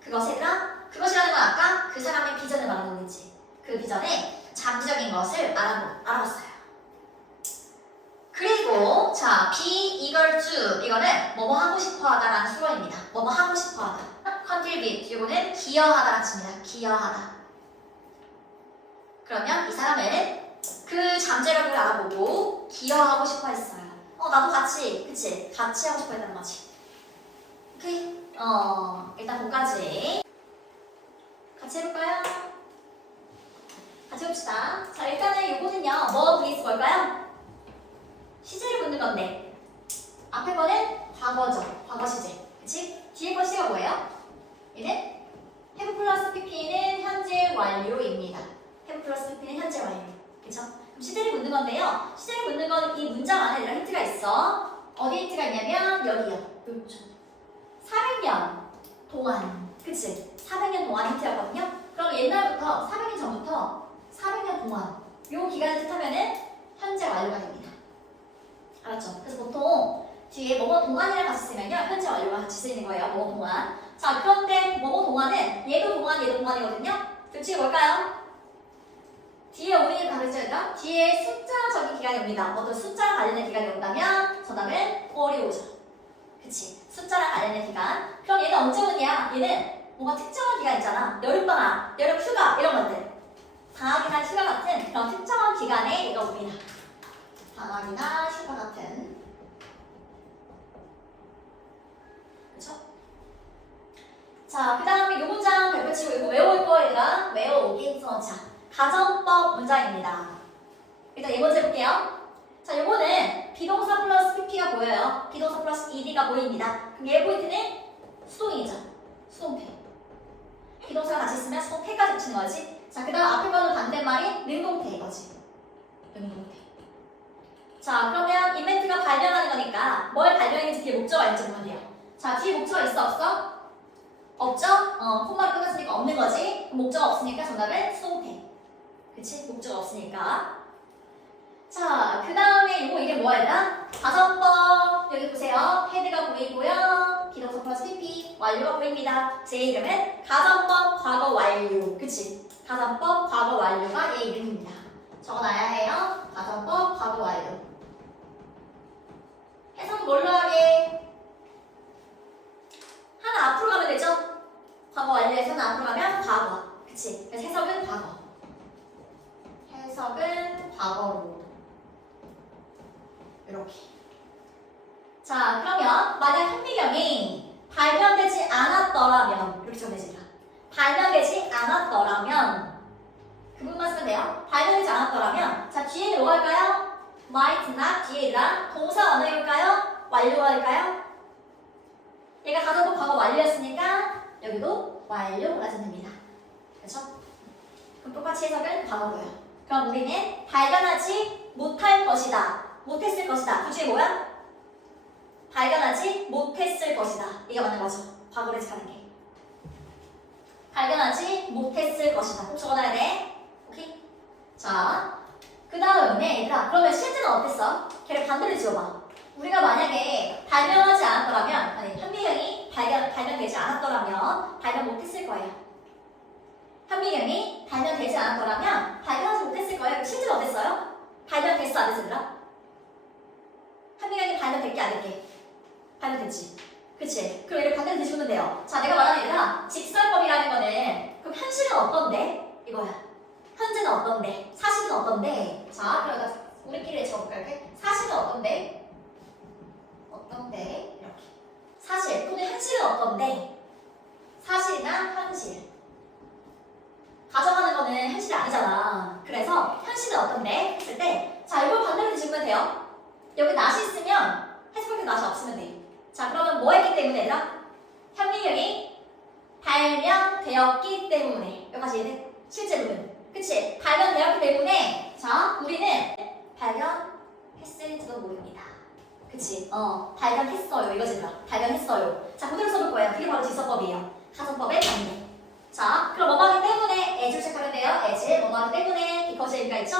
그것이라는 건 아까 그 사람의 비전을 말하는 거겠지. 그 비전의 잠재적인 것을 알아봤어요. 그리고 자, be eager to 이거는 뭐뭐 하고 싶어 하다라는 수어입니다. 뭐뭐 하고 싶어 하다. contribute 이거는 기여하다라는 뜻입니다. 기여하다. 그러면 이 사람은 그 잠재력을 알아보고 기여하고 싶어 했어요. 나도 같이, 그치? 같이 하고 싶어 했다는 거지. 오케이? 일단 거기까지. 같이 해볼까요? 같이 해봅시다. 자, 일단은 요거는요, 뭐 베이스 뭘까요? 시제를 묻는 건데, 앞에 거는 과거죠. 과거 시제. 그치? 뒤에 거 시제가 뭐예요? 얘는 have 플러스 pp는 현재 완료입니다. have 플러스 pp는 현재 완료. 그쵸? 그럼 시제를 묻는 건데요. 시제를 묻는 건 이 문장 안에 이런 힌트가 있어. 어디 힌트가 있냐면, 여기요. 여기죠. 400년 동안. 그치? 400년 동안 힌트였거든요. 그럼 옛날부터, 400년 전부터 400년 동안 요 기간을 뜻하면은 현재 완료가 됩니다. 알았죠? 그래서 보통 뒤에 뭐뭐 동안이랑 같이 쓰면요. 현재 완료가 같이 쓰이는 거예요. 뭐뭐 동안. 자, 그런데 뭐뭐 동안은 얘도 동안, 얘도 동안이거든요. 둘 중에 뭘까요? 뒤에 오는 다르죠, 얘들아? 뒤에 숫자적인 기간이 옵니다. 어떤 숫자랑 관련된 기간이 온다면 정답은 5이 오죠. 그치? 숫자랑 관련된 기간. 그럼 얘는 언제 오느냐? 얘는 뭔가 특정한 기간 있잖아. 여름방학, 여름휴가 이런 것들. 방학이나 휴가 같은 그런 특정한 기간에 얘가 옵니다. 방학이나 휴가 같은. 그쵸? 자, 그 다음에 요 문장 발표치고 이거 외워올 거예요, 얘가. 외워오기 써자. 가정법 문장입니다. 일단 이 문제 볼게요. 자, 요거는 비동사 플러스 pp가 보여요. 비동사 플러스 ed가 보입니다. 그럼 얘 포인트는 수동이죠. 수동태. 비동사가 같이 있으면 수동태까지 붙이는 거지. 자, 그 다음 앞에 거는 반대말인 능동태 이거지. 능동태. 자, 그러면 이벤트가 발명하는 거니까 뭘 발명했는지 뒤에 목적어가 있는지 보면 돼요. 자, 뒤에 목적어 있어 없어? 없죠? 콤마로 끝났으니까 없는 거지. 목적어 없으니까 정답은 수동태. 그치? 목적어 없으니까. 자, 그 다음에 이게 뭐야 일단? 가정법 여기 보세요. 헤드가 보이고요. 비동사 플러스 pp 완료가 보입니다. 제 이름은 가정법 과거 완료. 그치? 가정법 과거 완료가 얘 이름입니다. 적어놔야 해요. 가정법 과거 완료. 해석 뭘로 하게? 하나 앞으로 가면 되죠? 과거 완료에서 하나 앞으로 가면 과거. 그치? 그래서 해석은 과거. 해석은 과거로. 이렇게. 자, 그러면 만약 현미경이 발견되지 않았더라면 이렇게 적어내집니다. 발견되지 않았더라면 그 부분만 쓰면 돼요. 발견되지 않았더라면 자 뒤에 뭐가 할까요? might not 뒤에랑 동사 원형일까요? 완료할까요? 얘가 가정법 과거 완료였으니까 여기도 완료가 됩니다. 그렇죠? 그럼 똑같이 해석은 과거고요. 그럼 우리는 발견하지 못할 것이다. 못했을 것이다. 그 중에 뭐야? 발견하지 못했을 것이다. 이게 맞는 거죠. 과거를 해석하는 게. 발견하지 못했을 것이다. 꼭 적어놔야 돼. 오케이? 자, 그 다음에 얘들아 그러면 실제는 어땠어? 걔를 반대로 지어봐. 우리가 만약에 발견하지 않았더라면 아니 현미경이 발견되지 않았더라면 발견 못했을 거예요. 현미경이 발견되지 않았더라면 발견하지 못했을 거예요. 실제로 어땠어요? 발견됐어 안 됐어 얘들아? 현미경이 발견될게 안 될게? 발견됐지. 그치? 그럼 얘를 반대로 뒤집으면 돼요. 자 내가 말하는 얘들아 직설법이라는 거는 그럼 현실은 어떤데? 이거야. 현재는 어떤데? 사실은 어떤데? 자 그러다 우리끼리 적어볼까 이렇게? 사실은 어떤데? 어떤데? 이렇게. 사실 또는 현실은 어떤데? 사실이나 현실. 가정하는 거는 현실이 아니잖아. 그래서 현실은 어떤데? 했을 때 자 이걸 반대로 뒤집으면 돼요. 여기 낫이 있으면 해석할 때 낫이 없으면 돼. 자 그러면 뭐 했기 때문에 얘들아? 현미경이 발명되었기 때문에 여기까지 이해돼? 실제로는 그치? 발견되었기 때문에 자 우리는 발견했을지도 모릅니다. 그치? 발견했어요 이거지 얘들아. 발견했어요. 자 그대로 써볼 거예요. 그게 바로 직설법이에요. 가정법의 반대. 자 그럼 뭐하기 때문에 as를 체크하면 돼요. as 뭐하기 때문에 because 의미가 있죠?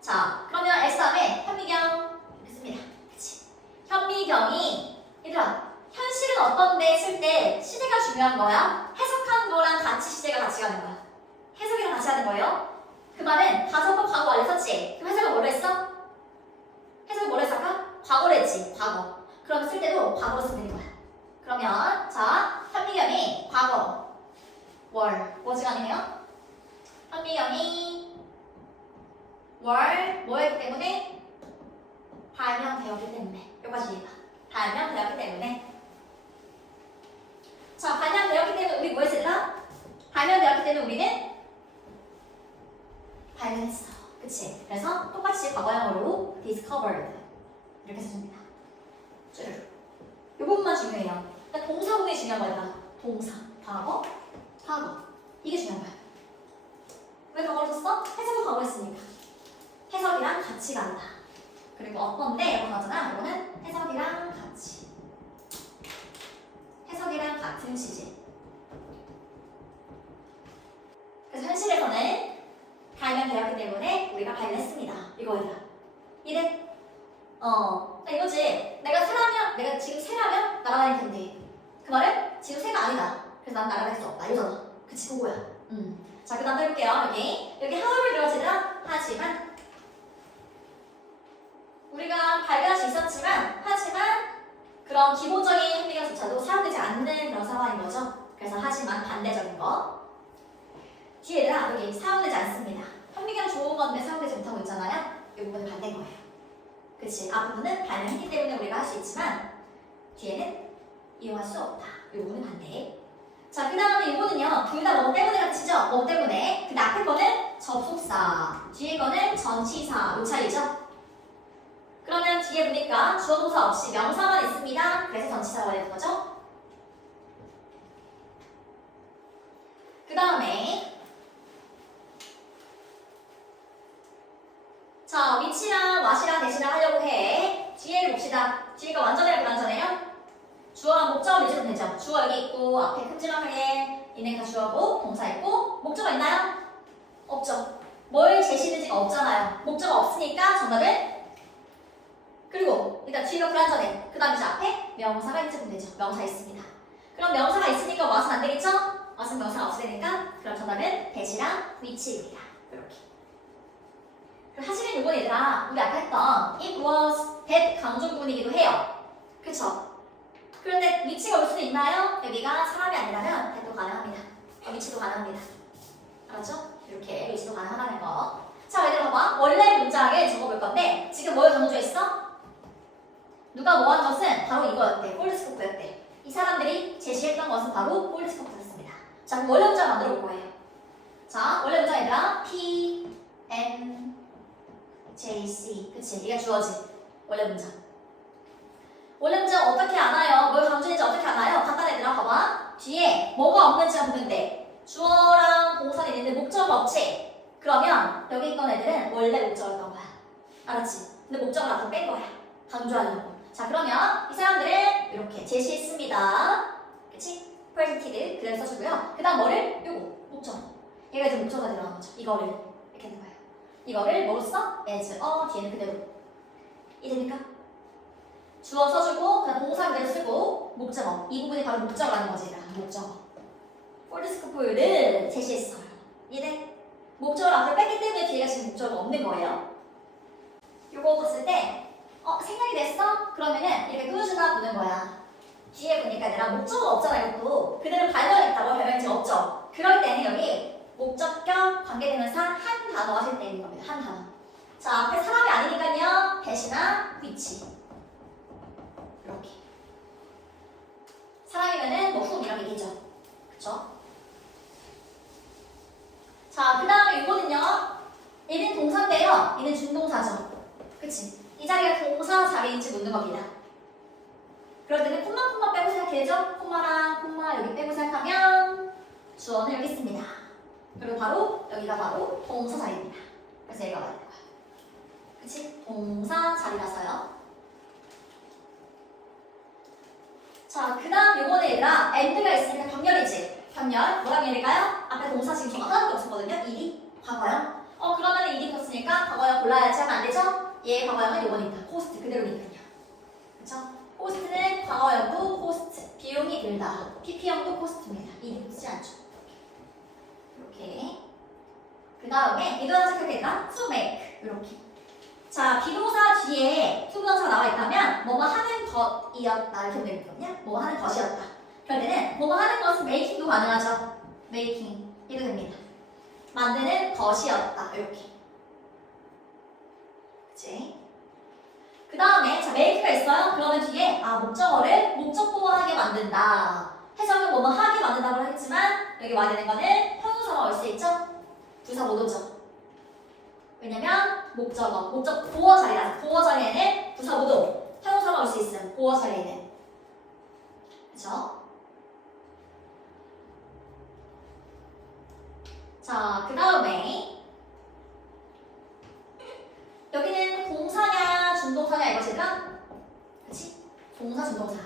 자 그러면 s 다음에 현미경 이렇게 씁니다. 그치? 현미경이 얘들아 현실은 어떤데 쓸 때 시제가 중요한 거야. 해석한 거랑 같이 시제가 같이 가는 거야. 해석이랑 같이 하는 거예요. 그 말은 가정법 과거 완료 썼지? 그럼 해석은 뭘로 했어? 해석은 뭘로 했을까? 과거로 했지. 과거. 그럼 쓸 때도 과거로 쓰면 되는 거야. 그러면 자 현미경이 과거 was가 아니네요. 현미경이 뭐였기 때문에? 발명되었기 때문에. 여기까지 이해가. 발명되었기 때문에. 자 발명되었기 때문에 우리 뭐 했을까? 발명되었기 때문에 우리는 발견했어. 그치? 그래서 똑같이 과거형으로 discovered 이렇게 써줍니다. 쭈르르. 이 부분만 중요해요. 그러니까 동사 부분이 중요한 거야. 동사. 과거. 이게 중요한 거야. 왜 과거로 썼어? 해석을 과거로 했으니까. 해석이랑 같이 간다. 그리고 어떤데? 이렇게 나오잖아. 이거는 해석이랑 같이. 해석이랑 같은 시제. 그래서 현실에서는 발견되었기 때문에 우리가 발견했습니다. 이거야. 이래? 이거지. 내가 지금 새라면 날아다닐 텐데. 그 말은 지금 새가 아니다. 그래서 난 날아갈 수 없다. 이거잖아. 그치, 그거야. 자, 그 다음 해볼게요. 여기 however 들어가지라 하지만 우리가 발견할 수 있었지만 하지만 그런 기본적인 현미경조차도 사용되지 않는 그런 상황인 거죠. 그래서 하지만 반대적인 거. 뒤에 얘들아 여기 사용되지 않습니다. 현미경 좋은 건데 사용되지 못하고 있잖아요. 이 부분은 반대인 거예요. 그치? 앞부분은 발명했기 때문에 우리가 할 수 있지만 뒤에는 이용할 수 없다. 이 부분은 반대. 자, 그 다음에 이거는요. 둘 다 뭐 때문에 같이죠? 뭐 때문에. 근데 앞에 거는 접속사, 뒤에 거는 전치사. 요 차이죠? 그러면 뒤에 보니까 주어 동사 없이 명사만 있습니다. 그래서 전치사가 되는 거죠? 그 다음에 자, 위치랑 what이랑 대신을 하려고 해. 뒤에를 봅시다. 뒤가 완전해요, 불완전해요? 주어랑 목적을 내주면 되죠. 주어 여기 있고 앞에 큼지막하게 얘네가 주어고 동사 있고 목적어 있나요? 없죠. 뭘 제시는지가 없잖아요. 목적어 없으니까 정답은 그리고 일단 뒤가 불완전해. 그 다음에 이제 앞에 명사가 있으면 되죠. 명사 있습니다. 그럼 명사가 있으니까 what은 안 되겠죠? what은 명사가 없으니까 그럼 정답은 대시랑 위치입니다. 이렇게. 사실은 이건 얘들아 우리 아까 했던 it was that 강조 부분이기도 해요. 그쵸? 그런데 위치가 올 수도 있나요? 여기가 사람이 아니라면 that도 가능합니다. 위치도 가능합니다. 알았죠? 이렇게 위치도 가능하다는 거. 자 얘들아 봐봐. 원래 문장을 적어볼 건데 지금 뭘 강조했어? 누가 뭐 한 것은 바로 이거였대. 폴드스코프였대. 이 사람들이 제시했던 것은 바로 폴드스코프였습니다. 자, 그럼 원래 문장 만들어 볼 거예요. 자, 원래 문장 얘들아. P, N, J, C. 그치? 이게 주어지. 원래 문장. 원래 문장 어떻게 아나요? 뭘 강조했는지 어떻게 아나요? 간단해 얘들아. 봐봐. 뒤에 뭐가 없는지 보면 돼. 주어랑 동사는 있는데 목적 없지? 그러면 여기 있던 애들은 원래 목적이었던 거야. 알았지? 근데 목적을 앞으로 뺀 거야. 강조하려고. 자, 그러면 이 사람들을 이렇게 제시했습니다. 그치? presented 그대로 써주고요. 그 다음 뭐를? 요거. 목적. 얘가 이제 목적어가 들어간 거죠. 이거를. 이렇게 하는 거예요. 이거를 뭐로 써? as, 뒤에는 그대로. 이해됩니까? 주어 써주고, 그다음 동사 그대로 쓰고, 목적어. 이 부분이 바로 목적어라는 거지. 목적어. 폴드스코프를 제시했어요. 이해? 목적어를 앞으로 뺐기 때문에 뒤에가 지금 목적어가 없는 거예요. 요거 봤을 때, 생각이 됐어? 그러면은 이렇게 꾸준하 보는 거야. 뒤에 보니까 내가 목적어가 없잖아, 이것도. 그대로 발견했다고 발견지 없죠? 그럴 때는 여기 목적격 관계대명사 한 단어가 할 때 있는 겁니다. 한 단어. 자, 앞에 사람이 아니니까요. 대신한 위치. 이렇게. 사람이면은 뭐 whom 이런 얘기죠. 그쵸? 자, 그 다음에 이거는요. 얘는 동사인데요. 얘는 준동사죠. 그치? 이 자리가 동사 자리인지 묻는 겁니다. 그럴 때는 콤마 빼고 생각해야죠. 콤마랑 콤마 여기 빼고 생각하면 주어는 여기 있습니다. 그리고 바로 여기가 바로 동사 자리입니다. 그래서 얘가 맞는 거야. 그치? 동사 자리라서요. 자, 그 다음 요번에 얘들아 and가 있으니까 병렬이지. 병렬 뭐라고 얘기할까요? 앞에 동사 지금 저거 하나밖에 없었거든요. 일이 과거형. 그러면은 일이 붙었으니까 과거형 골라야지 하면 안 되죠? 얘 과거형은 요거니까 코스트 그대로니까요. 그쵸? 코스트는 과거형도 코스트, 비용이 들다. PP형도 코스트입니다. 일이 붙지 않죠. 이렇게. 그 다음에 이동사 체크되니까 to make 이렇게. 자, 비동사 뒤에 투부정사가 나와 있다면 뭐뭐 하는 것이었다 이렇게 되거든요. 뭐뭐 하는 것이었다. 그럴 때는 뭐뭐 하는 것은 making도 가능하죠. making 이거 됩니다. 만드는 것이었다 이렇게. 그치? 그 다음에 자 make가 있어요. 그러면 뒤에 목적어를 목적보호하게 만든다. 해석은 뭐뭐 하게 만든다고 했지만 여기 와야 되는 거는 형용사가 올 수 있죠. 부사 못 오죠. 왜냐면 목적어, 목적 보어 자리라서 보어 자리에는 부사 못 오. 형용사가 올 수 있음. 보어 자리에는. 그쵸? 자, 그 다음에 여기는 동사냐 준동사냐 이것이다. 그치? 동사 준동사.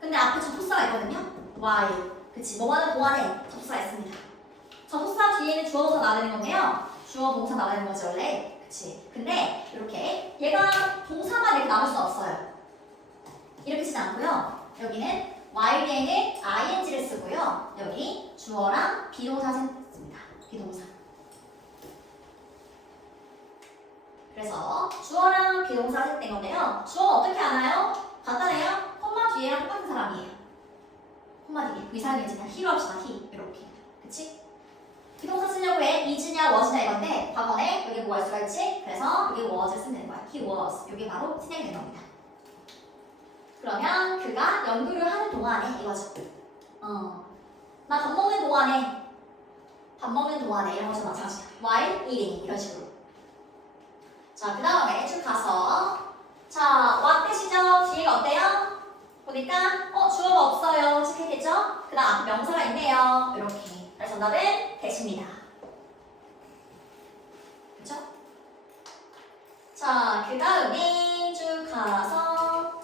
근데 앞에 접속사가 있거든요. while. 그치? 뭐 하는 동안에 접속사가 있습니다. 접속사 뒤에는 주어 동사 나가는 건데요. 주어 동사 나가는 거지 원래. 그치? 근데 이렇게 얘가 동사만 이렇게 남을 수 없어요. 이렇게 쓰지 않고요. 여기는 while에는 ing를 쓰고요. 여기 주어랑 비동사 씁니다. 비동사. 그래서 주어랑 비동사 셋된 건데요. 주어 어떻게 아나요? 간단해요. 콤마 뒤에랑 똑같은 사람이에요. 콤마 뒤에 위상이지만 he로 합시다. he 이렇게. 그치? 비동사 쓰려고 해. is냐 was냐 이건데 과거에 여기 뭐가 있을 수가 있지? 그래서 여기 was를 쓰면 되는 거야. he was. 여기 바로 진행이 되는 겁니다. 그러면 그가 연구를 하는 동안에 이거죠. 나 밥 먹는 동안에 이런 것도 마찬가지야. while eating 이런 식으로. 자, 그 다음에 쭉 가서 자, what 뜻이죠? 뒤에가 어때요? 보니까 주어가 없어요. 체크했겠죠? 그 다음 앞에 명사가 있네요. 이렇게. 그래서 정답은 대시입니다. 그쵸? 자, 그 다음에 쭉 가서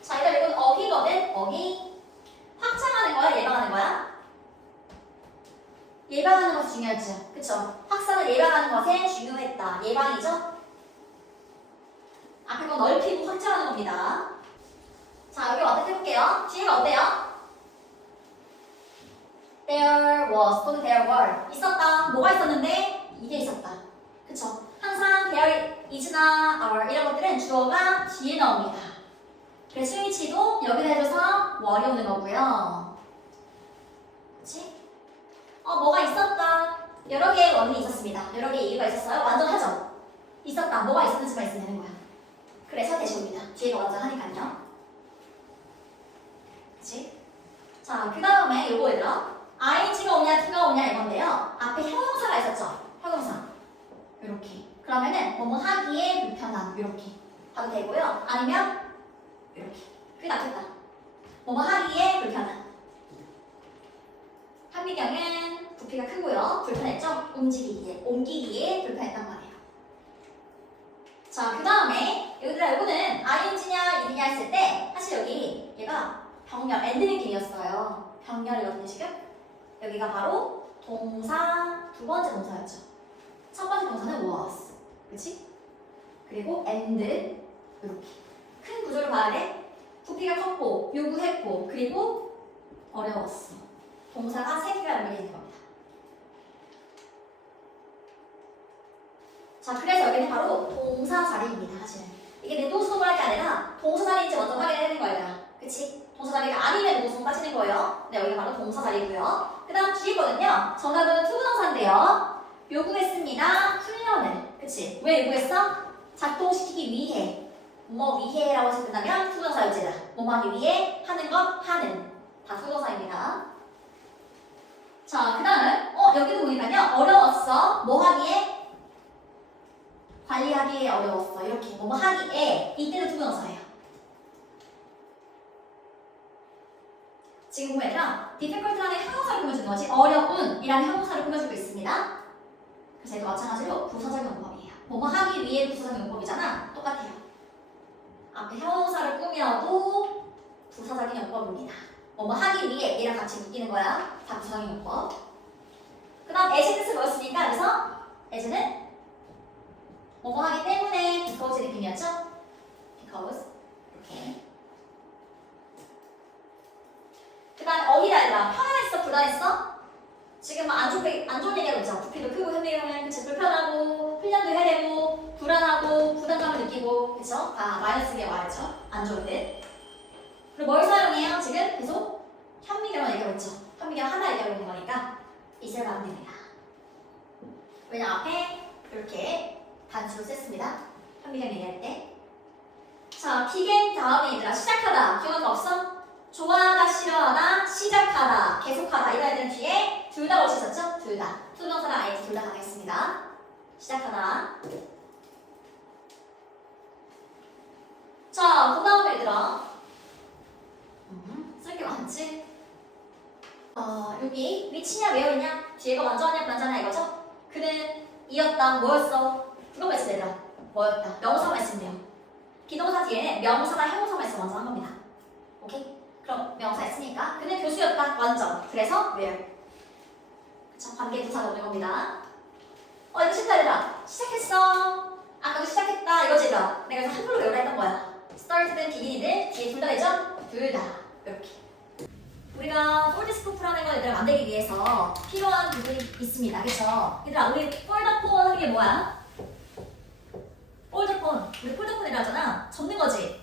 자, 이건 어휘거든? 어휘. 확장하는 거야? 예방하는 거야? 예방하는 것이 중요하죠. 그쵸? 확산을 예방하는 것에 중요했다. 예방이죠? 앞에 거 넓히고 확장하는 겁니다. 자, 여기 어떻게 해볼게요? 뒤에가 어때요? There was 또는 there were 있었다. 뭐가 있었는데? 이게 있었다. 그쵸? 항상 there is나 are 이런 것들은 주어가 뒤에 나옵니다. 그래서 스위치도 여기다 해줘서 were이 오는 거고요. 그치? 뭐가 있었다. 여러 개의 원인이 있었습니다. 여러 개의 이유가 있었어요. 완전하죠? 있었다. 뭐가 있었는지만 있으면 되는 거야. 그래서 대시 옵니다. 뒤에가 완전하니까요. 그치? 자, 그 다음에 요거 얘들아. ing가 오냐 to가 오냐 이건데요. 앞에 형용사가 있었죠. 형용사. 이렇게. 그러면은 뭐뭐 하기에 불편한 이렇게 하도 되고요. 아니면 이렇게. 그게 낫겠다. 뭐뭐 하기에 불편한. 한미경은 부피가 크고요. 불편했죠? 옮기기에 불편했단 말이에요. 자, 그 다음에 여기다 이거는 ing냐 id냐 했을 때 사실 여기 얘가 병렬, end 느낌이었어요. 병렬이거든요, 지금. 여기가 바로 동사 두 번째 동사였죠. 첫 번째 동사는 was, 그치? 그리고 and 이렇게 큰 구조를 봐야 돼. 부피가 컸고 요구했고 그리고 어려웠어. 동사가 세 개가 연결되는 겁니다. 자, 그래서 여기는 바로 동사 자리입니다, 사실은. 이게 내 노수동을 할 게 아니라 동사 자리인지 먼저 확인해야 되는 거예요. 그치? 동사 자리가 아니면 노수동 빠지는 거예요. 네, 여기 바로 동사 자리고요. 그 다음 뒤에 거는요. 정답은 투부정사인데요. 요구했습니다. 훈련을. 그치? 왜 요구했어? 작동시키기 위해. 뭐 위해라고 해서 끝나면 투부정사 유지다. 뭐뭐 하기 위해 하는 것 하는. 다 투부정사입니다. 자, 그 다음 여기도 보니까요. 어려웠어. 뭐 하기에? 관리하기에 어려웠어. 이렇게 뭐뭐 하기에 이때는 투부정사예요. 지금 보면 얘들아 difficult라는 형용사를 꾸며주는 거지 어려운이라는 형용사를 꾸며주고 있습니다. 그래서 얘도 마찬가지로 부사적 용법이에요. 뭐뭐 하기 위해 부사적 용법이잖아. 똑같아요. 앞에 형용사를 꾸며도 부사적인 용법입니다. 뭐뭐 하기 위해 얘랑 같이 묶이는 거야. 다 부사적인 용법. 그 다음 as의 뜻을 보였으니까 그래서 as는 뭐뭐 하기 때문에 because 느낌이었죠? because 이렇게. 그 다음에 어디다 얘들아 편안했어? 불안했어? 지금 안 좋은 얘기하고 있죠? 부피도 크고 현미경은 그치 불편하고 훈련도 해야 되고 불안하고 부담감을 느끼고 그쵸? 다 마이너스게 와야죠. 안 좋을 때. 그리고 뭘 사용해요? 지금 계속 현미경을 얘기하고 있죠. 현미경 하나 얘기하고 있는 거니까 이슬 가면 됩니다. 왜냐 앞에 이렇게 단수로 썼습니다. 현미경 얘기할 때. 자, begin 다음에 얘들아 시작하다. 기억한 거 없어? 좋아하다, 싫어하다, 시작하다, 계속하다 이런 애들은 뒤에 둘 다 올 수 있었죠? 둘 다. 투정사랑 ing 둘 다 가능했습니다. 시작하다. 자, 그 다음에 얘들아 쓸 게 많지? 여기 위치냐 where냐 뒤에가 먼저 하냐 불안하냐 이거죠? 그는 이었다 뭐였어? 그거만 있어 얘들아 뭐였다 명사만 있으면 돼요. 비동사 뒤에는 명사나 형용사만 있어 먼저 한 겁니다. 오케이? 그럼 명사 했으니까 그는 교수였다 완전 그래서 where 그쵸 관계 부사가 오는 겁니다. 이거 쉽다 얘들아 시작했어 아까도 시작했다 이거지 얘들아 내가 그래서 한글로 외우라 했던 거야. start든 begin이든 뒤에 둘 다 되죠? 둘 다 이렇게 우리가 폴드스코프라는 걸 얘들아 만들기 위해서 필요한 부분이 있습니다. 그쵸? 얘들아 우리 폴더폰 하는 게 뭐야? 폴더폰 우리 폴더폰이라 하잖아 접는 거지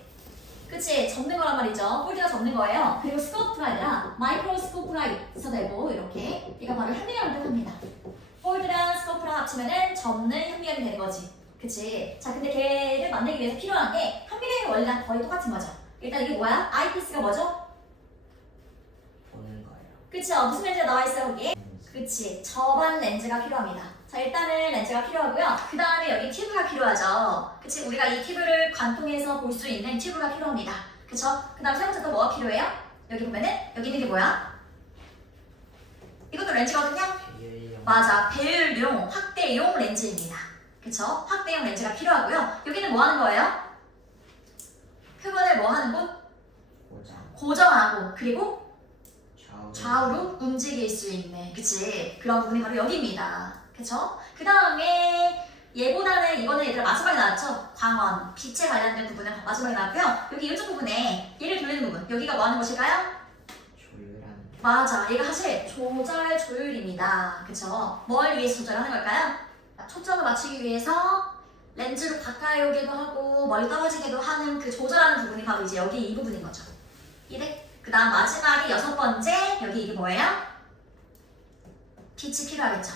그치? 접는 거란 말이죠. 폴드가 접는 거예요. 그리고 스코프가 아니라 마이크로스코프가 있어도 되고 이렇게 이거 바로 현미경을 뜻합니다. 폴드랑 스코프랑 합치면은 접는 현미경이 되는 거지. 그치? 자 근데 걔를 만들기 위해서 필요한 게 현미경의 원리랑 거의 똑같은 거죠. 일단 이게 뭐야? 아이피스가 뭐죠? 보는 거예요. 그쵸? 무슨 렌즈가 나와 있어요 거기에? 그치? 접안 렌즈가 필요합니다. 자 일단은 렌즈가 필요하고요. 그 다음에 여기 튜브가 필요하죠. 그치? 우리가 이 튜브를 관통해서 볼 수 있는 튜브가 필요합니다. 그쵸? 그 다음 세 번째 또 뭐가 필요해요? 여기 보면은 여기 있는 게 뭐야? 이것도 렌즈거든요? 배율용. 맞아. 배율용 확대용 렌즈입니다. 그쵸? 확대용 렌즈가 필요하고요. 여기는 뭐 하는 거예요? 표면을 뭐 하는 곳? 고정하고 그리고 좌우로 움직일 수 있는 그치? 그런 부분이 바로 여기입니다. 그쵸? 그 다음에 얘보다는 이거는 얘들아 마지막에 나왔죠? 광원, 빛에 관련된 부분은 마지막에 나왔고요. 여기 이쪽 부분에 얘를 돌리는 부분 여기가 뭐 하는 곳일까요? 조율하는. 맞아. 얘가 사실 조절 조율입니다. 그쵸? 뭘 위해서 조절하는 걸까요? 초점을 맞추기 위해서 렌즈로 가까이 오기도 하고 멀리 떨어지기도 하는 그 조절하는 부분이 바로 이제 여기 이 부분인 거죠. 이래? 그 다음 마지막에 여섯 번째 여기 이게 뭐예요? 빛이 필요하겠죠.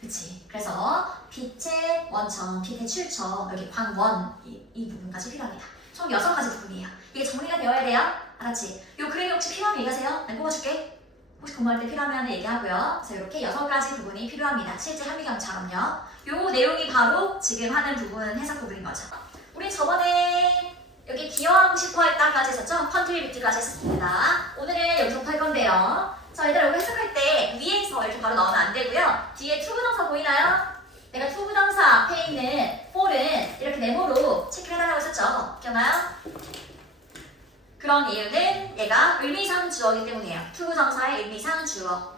그치? 그래서 빛의 원청, 빛의 출처, 여기 광원 이 부분까지 필요합니다. 총 6가지 부분이에요. 이게 정리가 되어야 돼요. 알았지? 요 그림이 혹시 필요하면 얘기하세요. 내가 뽑아줄게. 혹시 공부할 때 필요하면 얘기하고요. 자, 이렇게 6가지 부분이 필요합니다. 실제 현미경처럼요. 요 내용이 바로 지금 하는 부분, 해석 부분인 거죠. 우리 저번에 여기 기여하고 싶어 했다까지 했었죠? 컨트리뷰트까지 했습니다. 오늘은 여기서 할 건데요. 자, 얘들아, 이거 해석할 때 위에서 이렇게 바로 나오면 안 되고요. 뒤에 투부정사 보이나요? 내가 투부정사 앞에 있는 for은 이렇게 네모로 체크를 해달라고 했었죠? 기억나요? 그런 이유는 얘가 의미상 주어이기 때문이에요. 투부정사의 의미상 주어.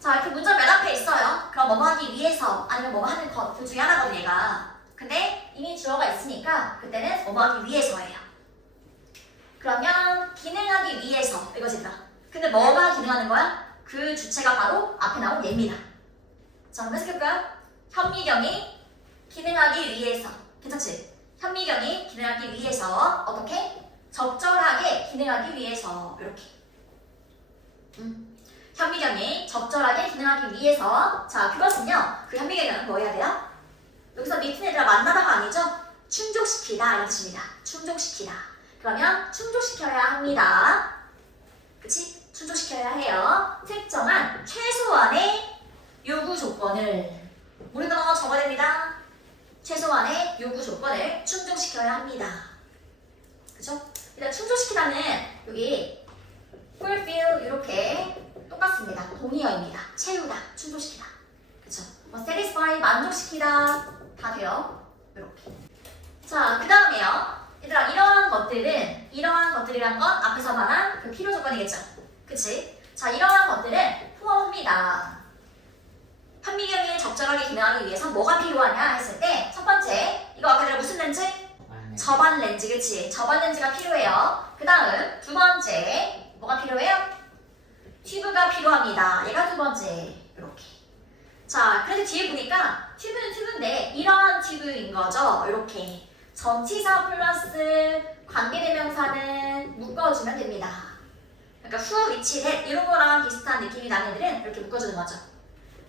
자, 이렇게 문장 맨 앞에 있어요. 그럼 뭐뭐 하기 위해서 아니면 뭐뭐 하는 것 둘 중에 하나거든 얘가. 근데 이미 주어가 있으니까 그때는 뭐뭐 하기 위해서예요. 그러면 기능하기 위해서 이거지다. 근데 뭐가 기능하는 거야? 그 주체가 바로 앞에 나온 얘입니다. 자, 그럼 해석해볼까요? 현미경이 기능하기 위해서. 괜찮지? 현미경이 기능하기 위해서 어떻게? 적절하게 기능하기 위해서 이렇게. 현미경이 적절하게 기능하기 위해서. 자, 그것은요. 그 현미경은 뭐 해야 돼요? 여기서 밑에 애들아 만나다가 아니죠? 충족시키다 이런 뜻입니다. 충족시키다. 그러면 충족시켜야 합니다. 그치? 충족시켜야 해요. 특정한 최소한의 요구 조건을 모르는 거 적어야 됩니다. 최소한의 요구 조건을 충족시켜야 합니다. 그죠? 일단 충족시키다는 여기 fulfill 이렇게 똑같습니다. 동의어입니다. 채우다, 충족시키다. 그쵸? satisfy 만족시키다 다 돼요. 이렇게. 자, 그 다음에요. 얘들아, 이러한 것들이란 건 앞에서 말한 그 필요 조건이겠죠? 그치? 자, 이러한 것들은 포함합니다. 현미경이 적절하게 기능하기 위해서 뭐가 필요하냐 했을 때 첫 번째, 이거 아까 내가 무슨 렌즈? 저반 렌즈, 그치? 저반 렌즈가 필요해요. 그 다음 두 번째, 뭐가 필요해요? 튜브가 필요합니다. 얘가 두 번째, 이렇게. 자, 그래서 뒤에 보니까 튜브는 튜브인데 이러한 튜브인 거죠. 이렇게 전치사 플러스 관계대명사는 묶어주면 됩니다. 그러니까 who, which, that 이런 거랑 비슷한 느낌이 나는 애들은 이렇게 묶어주는 거죠.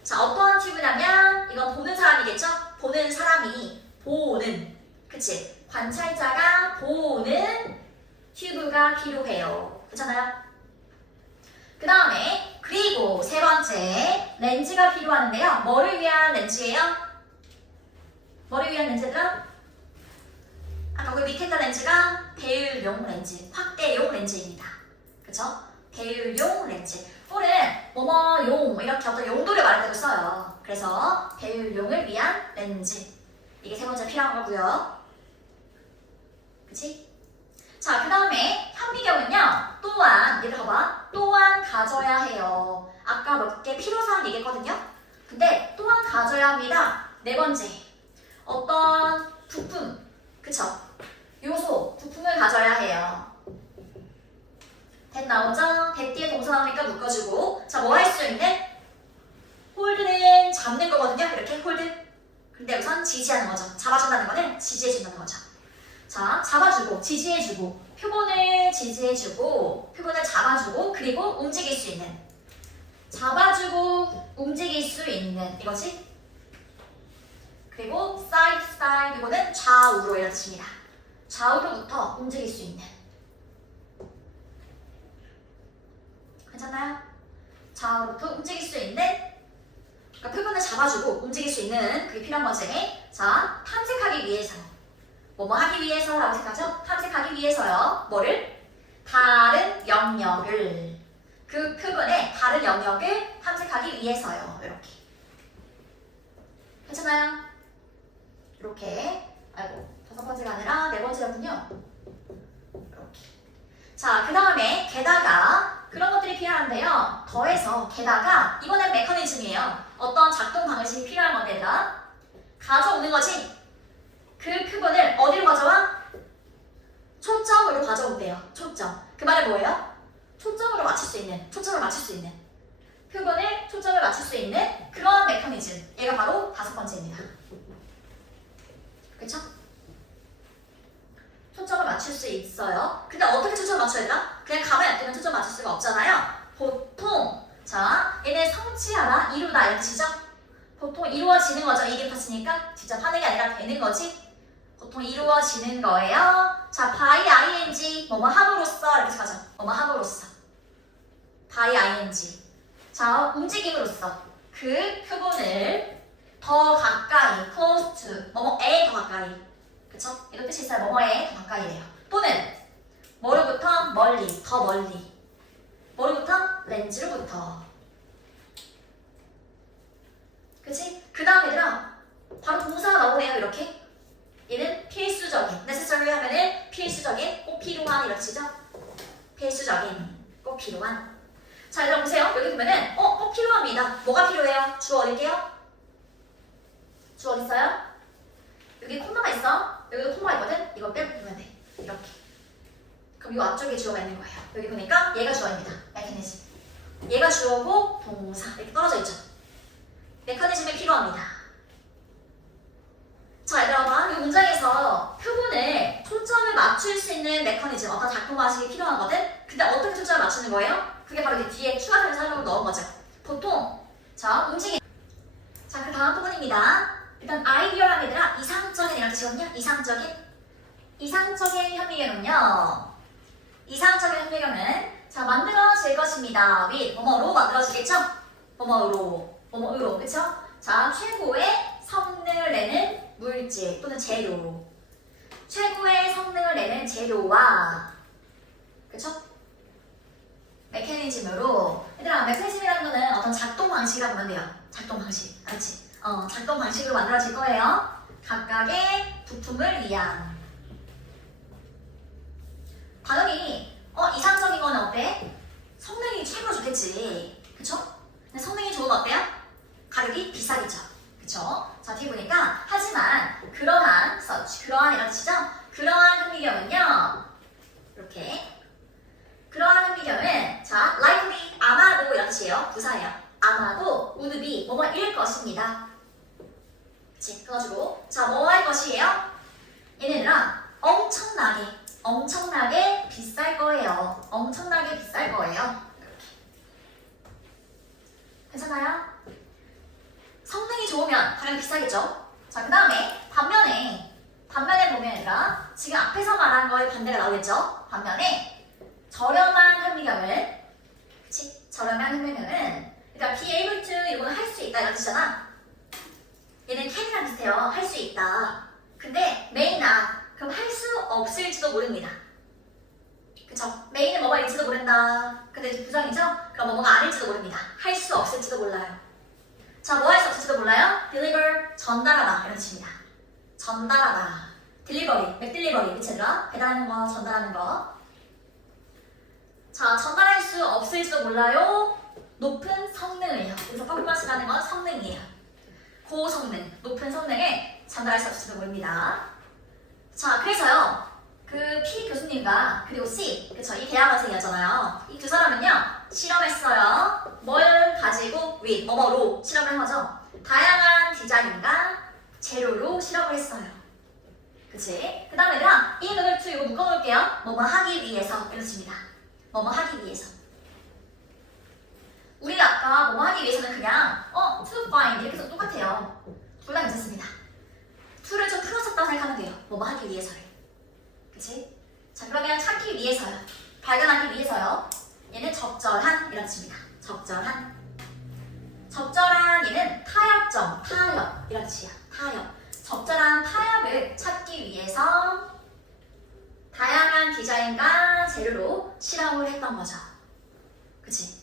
자, 어떠한 튜브냐면 이건 보는 사람이겠죠? 보는 사람이 보는, 그치? 관찰자가 보는 튜브가 필요해요. 괜찮아요? 그 다음에 그리고 세 번째 렌즈가 필요한데요. 뭐를 위한 렌즈예요? 뭐를 위한 렌즈들은? 아까 그 밑에 있던 렌즈가 배율용 렌즈, 확대용 렌즈입니다. 그쵸? 배율용 렌즈. 폴은 뭐뭐용 이렇게 어떤 용도를 말할 때도 써요. 그래서 배율용을 위한 렌즈. 이게 세 번째 필요한 거고요. 그치? 자, 그 다음에 현미경은요. 또한 얘들 봐봐. 또한 가져야 해요. 아까 몇 개 필요사항 얘기했거든요. 근데 또한 가져야 합니다. 네 번째. 어떤 부품, 그쵸? 요소, 부품을 가져야 해요. that 나오죠? that 뒤에 동사 나오니까 묶어주고. 자, 뭐 할 수 있는? 홀드는 잡는 거거든요. 이렇게 홀드. 근데 우선 지지하는 거죠. 잡아준다는 거는 지지해준다는 거죠. 자, 잡아주고, 지지해주고, 표본을 지지해주고, 표본을 잡아주고, 그리고 움직일 수 있는. 잡아주고, 움직일 수 있는 이거지. 그리고 side to side 이거는 좌우로 이런 뜻입니다. 좌우로부터 움직일 수 있는. 괜찮나요? 좌우로부터 움직일 수 있는. 그러니까 표본을 잡아주고 움직일 수 있는 그게 필요한 거지. 자, 탐색하기 위해서. 뭐뭐 하기 위해서라고 생각하죠? 탐색하기 위해서요. 뭐를? 다른 영역을. 그 표본의 다른 영역을 탐색하기 위해서요. 이렇게. 괜찮아요? 이렇게. 아이고, 5번째가 아니라 4번째였군요. 이렇게. 자, 그 다음에 게다가 그런 것들이 필요한데요. 더해서 게다가 이번엔 메커니즘이에요. 어떤 작동 방식이 필요한 건데다 가져오는 거지. 그 표본을 어디로 가져와? 초점으로 가져온대요. 초점. 그 말은 뭐예요? 초점으로 맞출 수 있는, 초점을 맞출 수 있는. 표본을 초점을 맞출 수 있는 그런 메커니즘. 얘가 바로 5번째입니다. 그쵸? 초점을 맞출 수 있어요. 근데 어떻게 초점을 맞춰야 되나? 그냥 가만히 놔두면 초점 맞출 수가 없잖아요. 보통, 자, 얘는 성취하다, 이루다 이런 뜻이죠? 보통 이루어지는 거죠. 이게 봤으니까 직접 하는 게 아니라 되는 거지. 보통 이루어지는 거예요. 자, by ing, 뭐뭐 함으로써 이렇게 가죠. 뭐뭐 함으로써. by ing. 자, 움직임으로써 그 표본을 더 가까이, close to, 뭐뭐에 더 가까이. 그쵸? 이거 뜻이 있어요. 뭐뭐에 더 가까이래요. 또는 뭐로부터 멀리, 더 멀리. 뭐로부터? 렌즈로부터. 그치? 그 다음 얘들아 바로 동사가 나오네요. 이렇게. 얘는 필수적인, necessary 하면은 필수적인, 꼭 필요한 이런 뜻이죠. 필수적인, 꼭 필요한. 자, 얘들아 보세요. 여기 보면은 꼭 필요합니다. 뭐가 필요해요? 주어 어딜게요? 주어 어디 있어요? 여기 콤마가 있어. 여기도 콤마가 있거든. 이거 빼고 보면 돼. 이렇게. 그럼 이 앞쪽에 주어가 있는 거예요. 여기 보니까 얘가 주어입니다. 메커니즘. 얘가 주어고 동사 이렇게 떨어져 있죠. 메커니즘이 필요합니다. 자, 얘들아 봐. 이 문장에서 표본에 초점을 맞출 수 있는 메커니즘, 어떤 작동 방식이 필요하거든. 근데 어떻게 초점을 맞추는 거예요? 그게 바로 이제 뒤에 추가되는 설명을 넣은 거죠. 보통 자, 움직임. 자, 그 다음 부분입니다. 일단 아이디어란 얘들아 이상적인 이런 뜻이거든요. 이상적인 현미경은요. 이상적인 현미경은 자, 만들어질 것입니다. with 뭐뭐로 만들어지겠죠? 뭐뭐로 그쵸? 자, 최고의 성능을 내는 물질 또는 재료. 최고의 성능을 내는 재료와 그쵸? 메커니즘으로. 얘들아 메커니즘이라는 거는 어떤 작동 방식이라고 보면 돼요. 작동 방식. 알지? 작동 방식으로 만들어질 거예요. 각각의 부품을 위한. 당연히 이상적인 거는 어때? 성능이 최고로 좋겠지. 그쵸? 근데 성능이 좋은 거 어때요? 가격이 비싸겠죠. 그쵸? 자, 뒤에 보니까 하지만 그러한 이런 뜻이죠? 그러한 현미경은요. 이렇게 그러한 현미경은 자, likely 아마도 이런 뜻이에요. 부사예요. 아마도 would be 뭐뭐일 것입니다. 그치? 그래가지고 자, 뭐할 것이에요? 얘네들아 엄청나게 비쌀 거예요. 엄청나게 비쌀 거예요. 이렇게. 괜찮아요? 성능이 좋으면 당연히 비싸겠죠? 자, 그 다음에 반면에 보면 얘들아 지금 앞에서 말한 거에 반대가 나오겠죠? 반면에 저렴한 현미경은 그치? 저렴한 현미경은 그러니까 be able to 이거는 할 수 있다 이런 뜻이잖아. 얘는 can이랑 비슷해요. 할 수 있다. 근데 may not 그럼 할 수 없을지도 모릅니다. 그쵸? may는 뭐가 일지도 모른다. 근데 부정이죠? 그럼 뭐가 아닐지도 모릅니다. 할 수 없을지도 몰라요. 자, 뭐 할 수 없을지도 몰라요? deliver 전달하다 이런 뜻입니다. 전달하다. delivery, 맥딜리버리 그치 얘들아? 배달하는 거, 전달하는 거. 자, 전달할 수 없을지도 몰라요. 높은 성능을요. 그래서 퍼포먼스라는 건 성능이에요. 고성능, 높은 성능에 전달할 수 없을지도 모릅니다. 자, 그래서요. 그 P 교수님과 그리고 C, 그쵸? 이 대학원생이었잖아요. 이 두 사람은요. 실험했어요. 뭘 가지고 with, 뭐뭐로 실험을 한 거죠. 다양한 디자인과 재료로 실험을 했어요. 그치? 그 다음에 얘들아, 이 number 2 이거 묶어놓을게요. 뭐뭐 하기 위해서 이렇습니다. 뭐뭐 하기 위해서. 우리가 아까 뭐뭐 하기 위해서는 그냥 to find 이렇게 해서 똑같아요. 둘 다 괜찮습니다. to를 좀 풀어쳤다고 생각하면 돼요. 뭐뭐 하기 위해서를. 그치? 자, 그러면 찾기 위해서요. 발견하기 위해서요. 얘는 적절한 이런 뜻입니다. 적절한 얘는 타협점, 타협 이런 뜻이야. 타협. 적절한 타협을 찾기 위해서 다양한 디자인과 재료로 실험을 했던 거죠. 그치?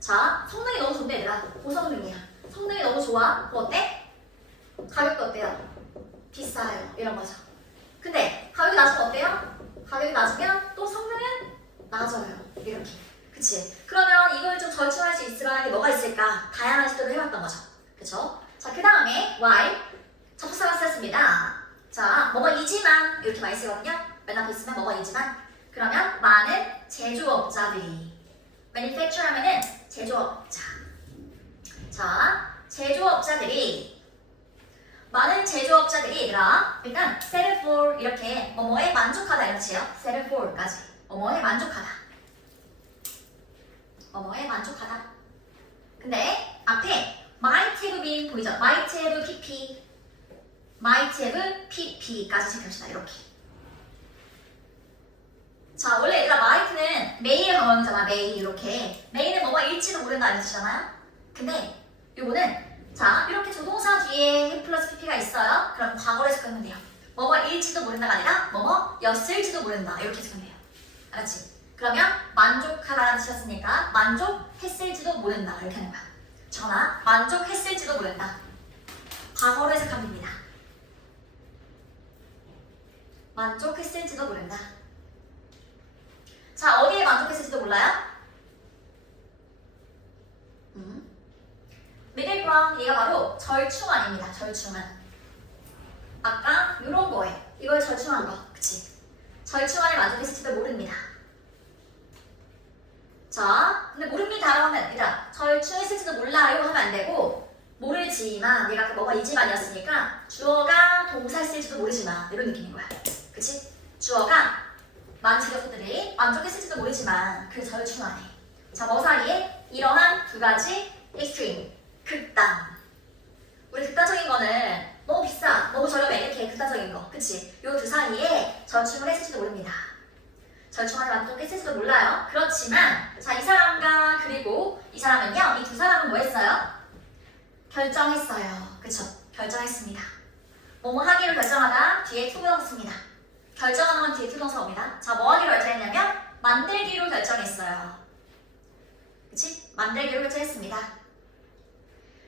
자, 성능이 너무 좋은데 얘들아. 고성능이야. 성능이 너무 좋아. 뭐 어때? 가격도 어때요? 비싸요. 이런 거죠. 근데 가격이 낮으면 어때요? 가격이 낮으면 또 성능은 낮아요. 이렇게. 그치? 그러면 이걸 좀 절충할 수 있을 만한 게 뭐가 있을까? 다양한 시도를 해봤던 거죠. 그쵸? 자, 그 다음에 Y. 접속사가 쓰였습니다. 자, 뭐뭐이지만 이렇게 많이 쓰거든요. 맨 앞에 있으면 뭐뭐이지만 그러면 많은 제조업자들이 manufacturer 하면은 제조업자. 자, 많은 제조업자들이 얘들아 일단 settle for 이렇게 뭐뭐에 만족하다 이런 뜻이에요. settle for까지 뭐뭐에 만족하다. 근데 앞에 might have been 보이죠? might have pp까지 체크합시다. 이렇게. 자, 원래 얘들아 might는 may의 방법이잖아. may 이렇게. may는 뭐뭐일지도 모른다 이러시잖아요. 근데 요거는 자 이렇게 조동사 뒤에 he 플러스 pp가 있어요. 그럼 과거로 해석하면 돼요. 뭐뭐일지도 모른다가 아니라 뭐뭐였을지도 모른다 이렇게 해석하면 돼요. 알았지? 그러면 만족하다라는 뜻이었으니까 만족했을지도 모른다 이렇게 하는 거야. 전화 만족했을지도 모른다. 과거로 해석하면 됩니다. 만족했을지도 모른다. 자, 어디에 만족했을지도 몰라요? 미들그라운드 얘가 바로 절충안입니다. 절충안. 아까 요런 거예요. 이걸 절충한 거. 그치? 절충안에 만족했을지도 모릅니다. 자, 근데 모릅니다라고 하면 아니라 절충했을지도 몰라요 하면 안 되고 모르지만 얘가 그 뭐가 이지만이었으니까 주어가 동사였을지도 모르지만 이런 느낌인 거야. 그치? 주어가 많은 직업들이 만족했을지도 모르지만 그 절충안에 자, 뭐 사이에 이러한 두 가지 extreme 극단. 우리 극단적인 거는 너무 비싸, 너무 저렴해 이렇게 극단적인 거. 그치? 요 두 사이에 절충을 했을지도 모릅니다. 절충안에 만족했을지도 몰라요. 그렇지만 자, 이 사람과 그리고 이 사람은요. 이 두 사람은 뭐 했어요? 결정했어요. 그쵸? 결정했습니다. 뭐뭐 하기로 결정하다 뒤에 to 붙었습니다. 결정하는 건 뒤에 to 동사 옵니다. 자, 뭐 하기로 결정했냐면 만들기로 결정했어요. 그치? 만들기로 결정했습니다.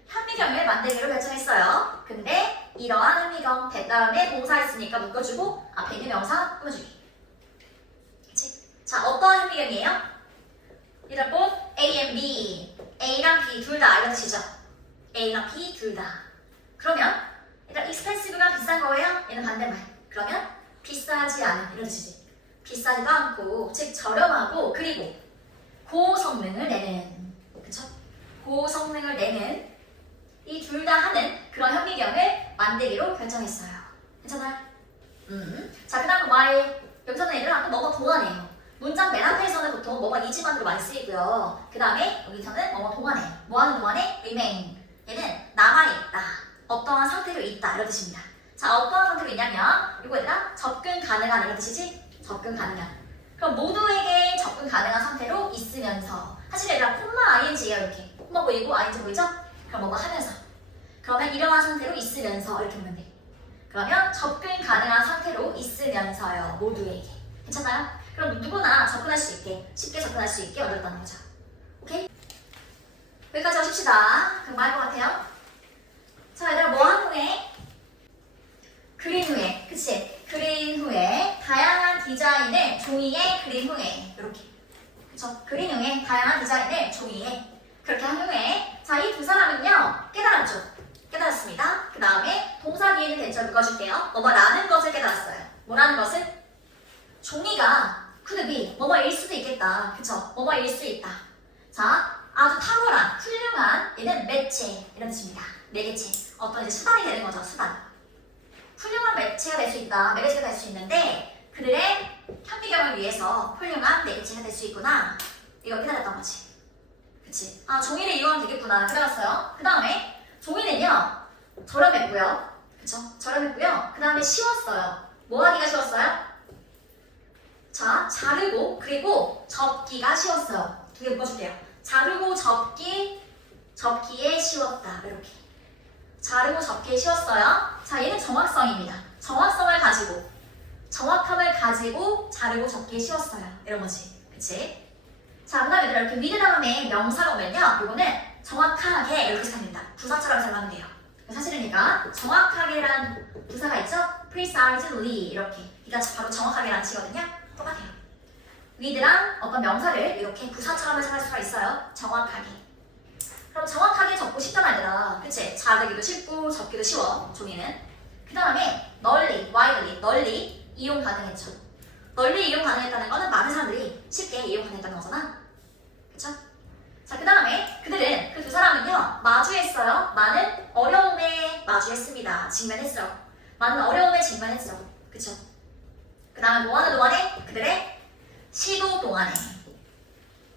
현미경을 만들기로 결정했어요. 근데 이러한 현미경 대 다음에 동사 있으니까 묶어주고 앞에 있는 명사 꾸며주기. 그치? 자, 어떤 현미경이에요? 일단 꼭 A and B, A랑 B 둘 다 이런 뜻이죠. A랑 B 둘 다. 그러면 일단 expensive가 비싼 거예요? 얘는 반대말. 그러면 비싸지 않은 이런 뜻이지. 비싸지도 않고 즉 저렴하고 그리고 고성능을 내는 그쵸? 고성능을 내는 이 둘 다 하는 그런 현미경을 만들기로 결정했어요. 괜찮아요? 자, 그 다음 while 여기서는 얘를 아까 뭐뭐 동안이에요. 문장 맨 앞에서는 보통 뭐뭐 이지만으로 많이 쓰이고요. 그 다음에 여기서는 뭐뭐 동안에 뭐 하는 동안에 remain 얘는 남아있다. 어떠한 상태로 있다 이런 뜻입니다. 자, 어떠한 상태로 있냐면 이거 얘들아 접근 가능한 이런 뜻이지? 접근 가능한. 그럼 모두에게 접근 가능한 상태로 있으면서 사실 얘들아 콤마 ing예요. 이렇게 콤마 보이고 ing 보이죠? 그럼 뭐뭐 하면서 그러면 이러한 상태로 있으면서 이렇게 보면 돼. 그러면 접근 가능한 상태로 있으면서요. 모두에게. 괜찮아요? 그럼 누구나 접근할 수 있게 쉽게 접근할 수 있게 만들었다는 거죠. 오케이? 여기까지 하십시다. 금방 할 것 같아요. 자, 얘들아 뭐 한 후에? 그린 후에. 그치? 그린 후에 다양한 디자인을 종이에 그린 후에 이렇게. 그쵸? 그린 후에 다양한 디자인을 종이에 그렇게 한 후에 자, 이 두 사람은요 깨달았죠? 깨달았습니다. 그 다음에 동사 뒤에는 대절 묶어줄게요. 뭐뭐라는 것을 깨달았어요. 뭐라는 것을? 종이가 could be 뭐뭐일 수도 있겠다. 그쵸? 뭐뭐일 수 있다. 자, 아주 탁월한, 훌륭한 얘는 매체 이런 뜻입니다. 매개체. 어떤 이제 수단이 되는 거죠. 수단. 훌륭한 매체가 될 수 있다. 매개체가 될 수 있는데 그들의 현미경을 위해서 훌륭한 매개체가 될 수 있구나. 이걸 깨달았던 거지. 그치? 아, 종이를 이용하면 되겠구나. 깨달았어요. 그 다음에 종이는요 저렴했고요. 그쵸? 저렴했고요. 그 다음에 쉬웠어요. 뭐 하기가 쉬웠어요? 자, 자르고 그리고 접기가 쉬웠어요. 두 개 묶어줄게요. 자르고 접기에 쉬웠다. 이렇게. 자르고 접기에 쉬웠어요. 자, 얘는 정확성입니다. 정확성을 가지고 정확함을 가지고 자르고 접기에 쉬웠어요. 이런 거지. 그치? 자, 그 다음에 얘들아 이렇게 with 다음에 명사가 오면요 이거는 정확하게 이렇게 생각합니다. 부사처럼 생각하면 돼요. 사실이니까 정확하게란 부사가 있죠? precisely 이렇게. 그러니까 바로 정확하게란 뜻이거든요. 똑같아요. with랑 어떤 명사를 이렇게 부사처럼 해석할 수가 있어요. 정확하게. 그럼 정확하게 적고 쉽단 말이야. 그치? 자르기도 쉽고 접기도 쉬워. 종이는. 그 다음에 널리, widely, 널리 이용 가능했죠. 널리 이용 가능했다는 거는 많은 사람들이 쉽게 이용 가능했다는 거잖아. 그쵸? 자, 그 다음에 그들은 그 두 사람은요 마주했어요. 많은 어려움에 마주했습니다. 직면했죠. 많은 어려움에 직면했죠. 그쵸? 그 다음에 뭐 하는 동안에? 그들의 시도 동안에.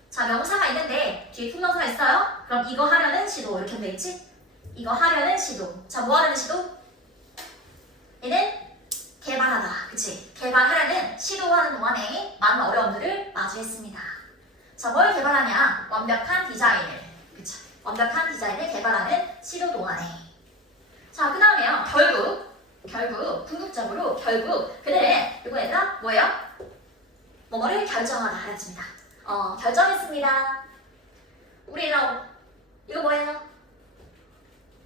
자, 명사가 있는데 뒤에 품명사가 있어요. 그럼 이거 하려는 시도 이렇게 하면 되겠지? 이거 하려는 시도. 자, 뭐 하려는 시도? 얘는 개발하다. 그치? 개발하려는 시도하는 동안에 많은 어려움들을 마주했습니다. 자, 뭘 개발하냐? 완벽한 디자인을. 그쵸? 완벽한 디자인을 개발하는 시도 동안에. 자, 그 다음에요. 궁극적으로 그들은 누구 얘들아? 뭐예요? 뭐뭐를 결정하다 하였습니다. 결정했습니다. 우리 얘들아, 이거 뭐예요?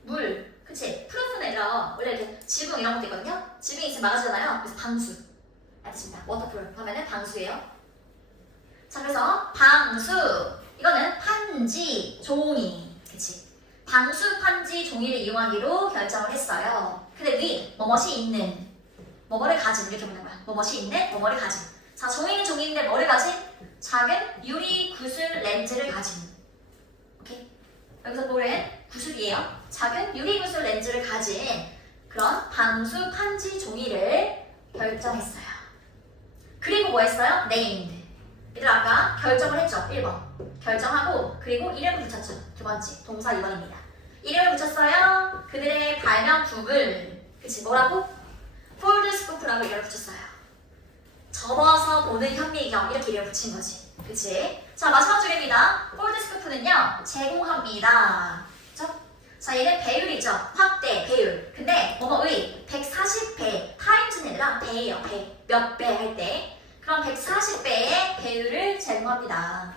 물. 그치? 프로프는 얘들아, 원래 이렇게 지붕 이런 것도 있거든요? 지붕이 있으면 막아주잖아요. 그래서 방수. 알겠습니다. 워터프루프 하면은 방수예요. 자, 그래서 방수. 이거는 판지, 종이. 그치? 방수, 판지, 종이를 이용하기로 결정을 했어요. 근데 뭐뭇이 있는, 뭐뭐를 가진, 이렇게 보는 거야. 뭐뭇이 있는, 뭐뭐를 가진. 자, 종이는 종이인데 뭐를 가진? 작은 유리 구슬 렌즈를 가진. 오케이? 여기서 볼은 구슬이에요. 작은 유리 구슬 렌즈를 가진 그런 방수, 판지, 종이를 결정했어요. 그리고 뭐 했어요? named. 얘들 아까 결정을 했죠. 1번. 결정하고 그리고 이름을 붙였죠. 두 번째. 동사 2번입니다. 이름을 붙였어요. 그들의 발명품을 그치 뭐라고? 폴드 스쿠프라고 이름을 붙였어요. 접어서 보는 현미경 이렇게 이름을 붙인 거지. 그치? 자, 마지막 줄입니다. 폴드 스쿠프는요. 제공합니다. 그쵸? 자, 얘는 배율이죠. 확대, 배율. 근데 뭐뭐의 140배 타임즈는 얘들아 배예요. 배. 몇 배 할 때. 그럼 140배의 배율을 제공합니다.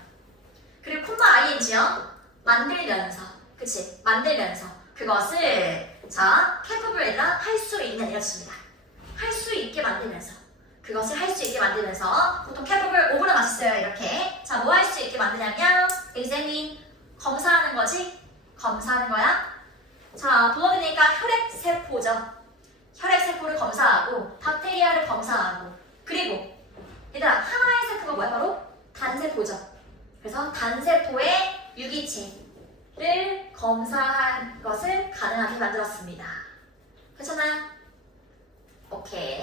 그리고 콤마 ing요. 만들면서. 그치? 만들면서. 그것을 자, capable이라 할 수 있는 이렇습니다. 할 수 있게 만들면서. 그것을 할 수 있게 만들면서 보통 capable 오브라 맛있어요. 이렇게. 자, 뭐 할 수 있게 만드냐면 examine. 검사하는 거지? 검사하는 거야. 자, 블러드니까 혈액세포죠. 혈액세포를 검사하고 박테리아를 검사하고 그리고 얘들아 하나의 세포가 뭐야? 바로 단세포죠. 그래서 단세포의 유기체를 검사한 것을 가능하게 만들었습니다. 괜찮아요? 오케이.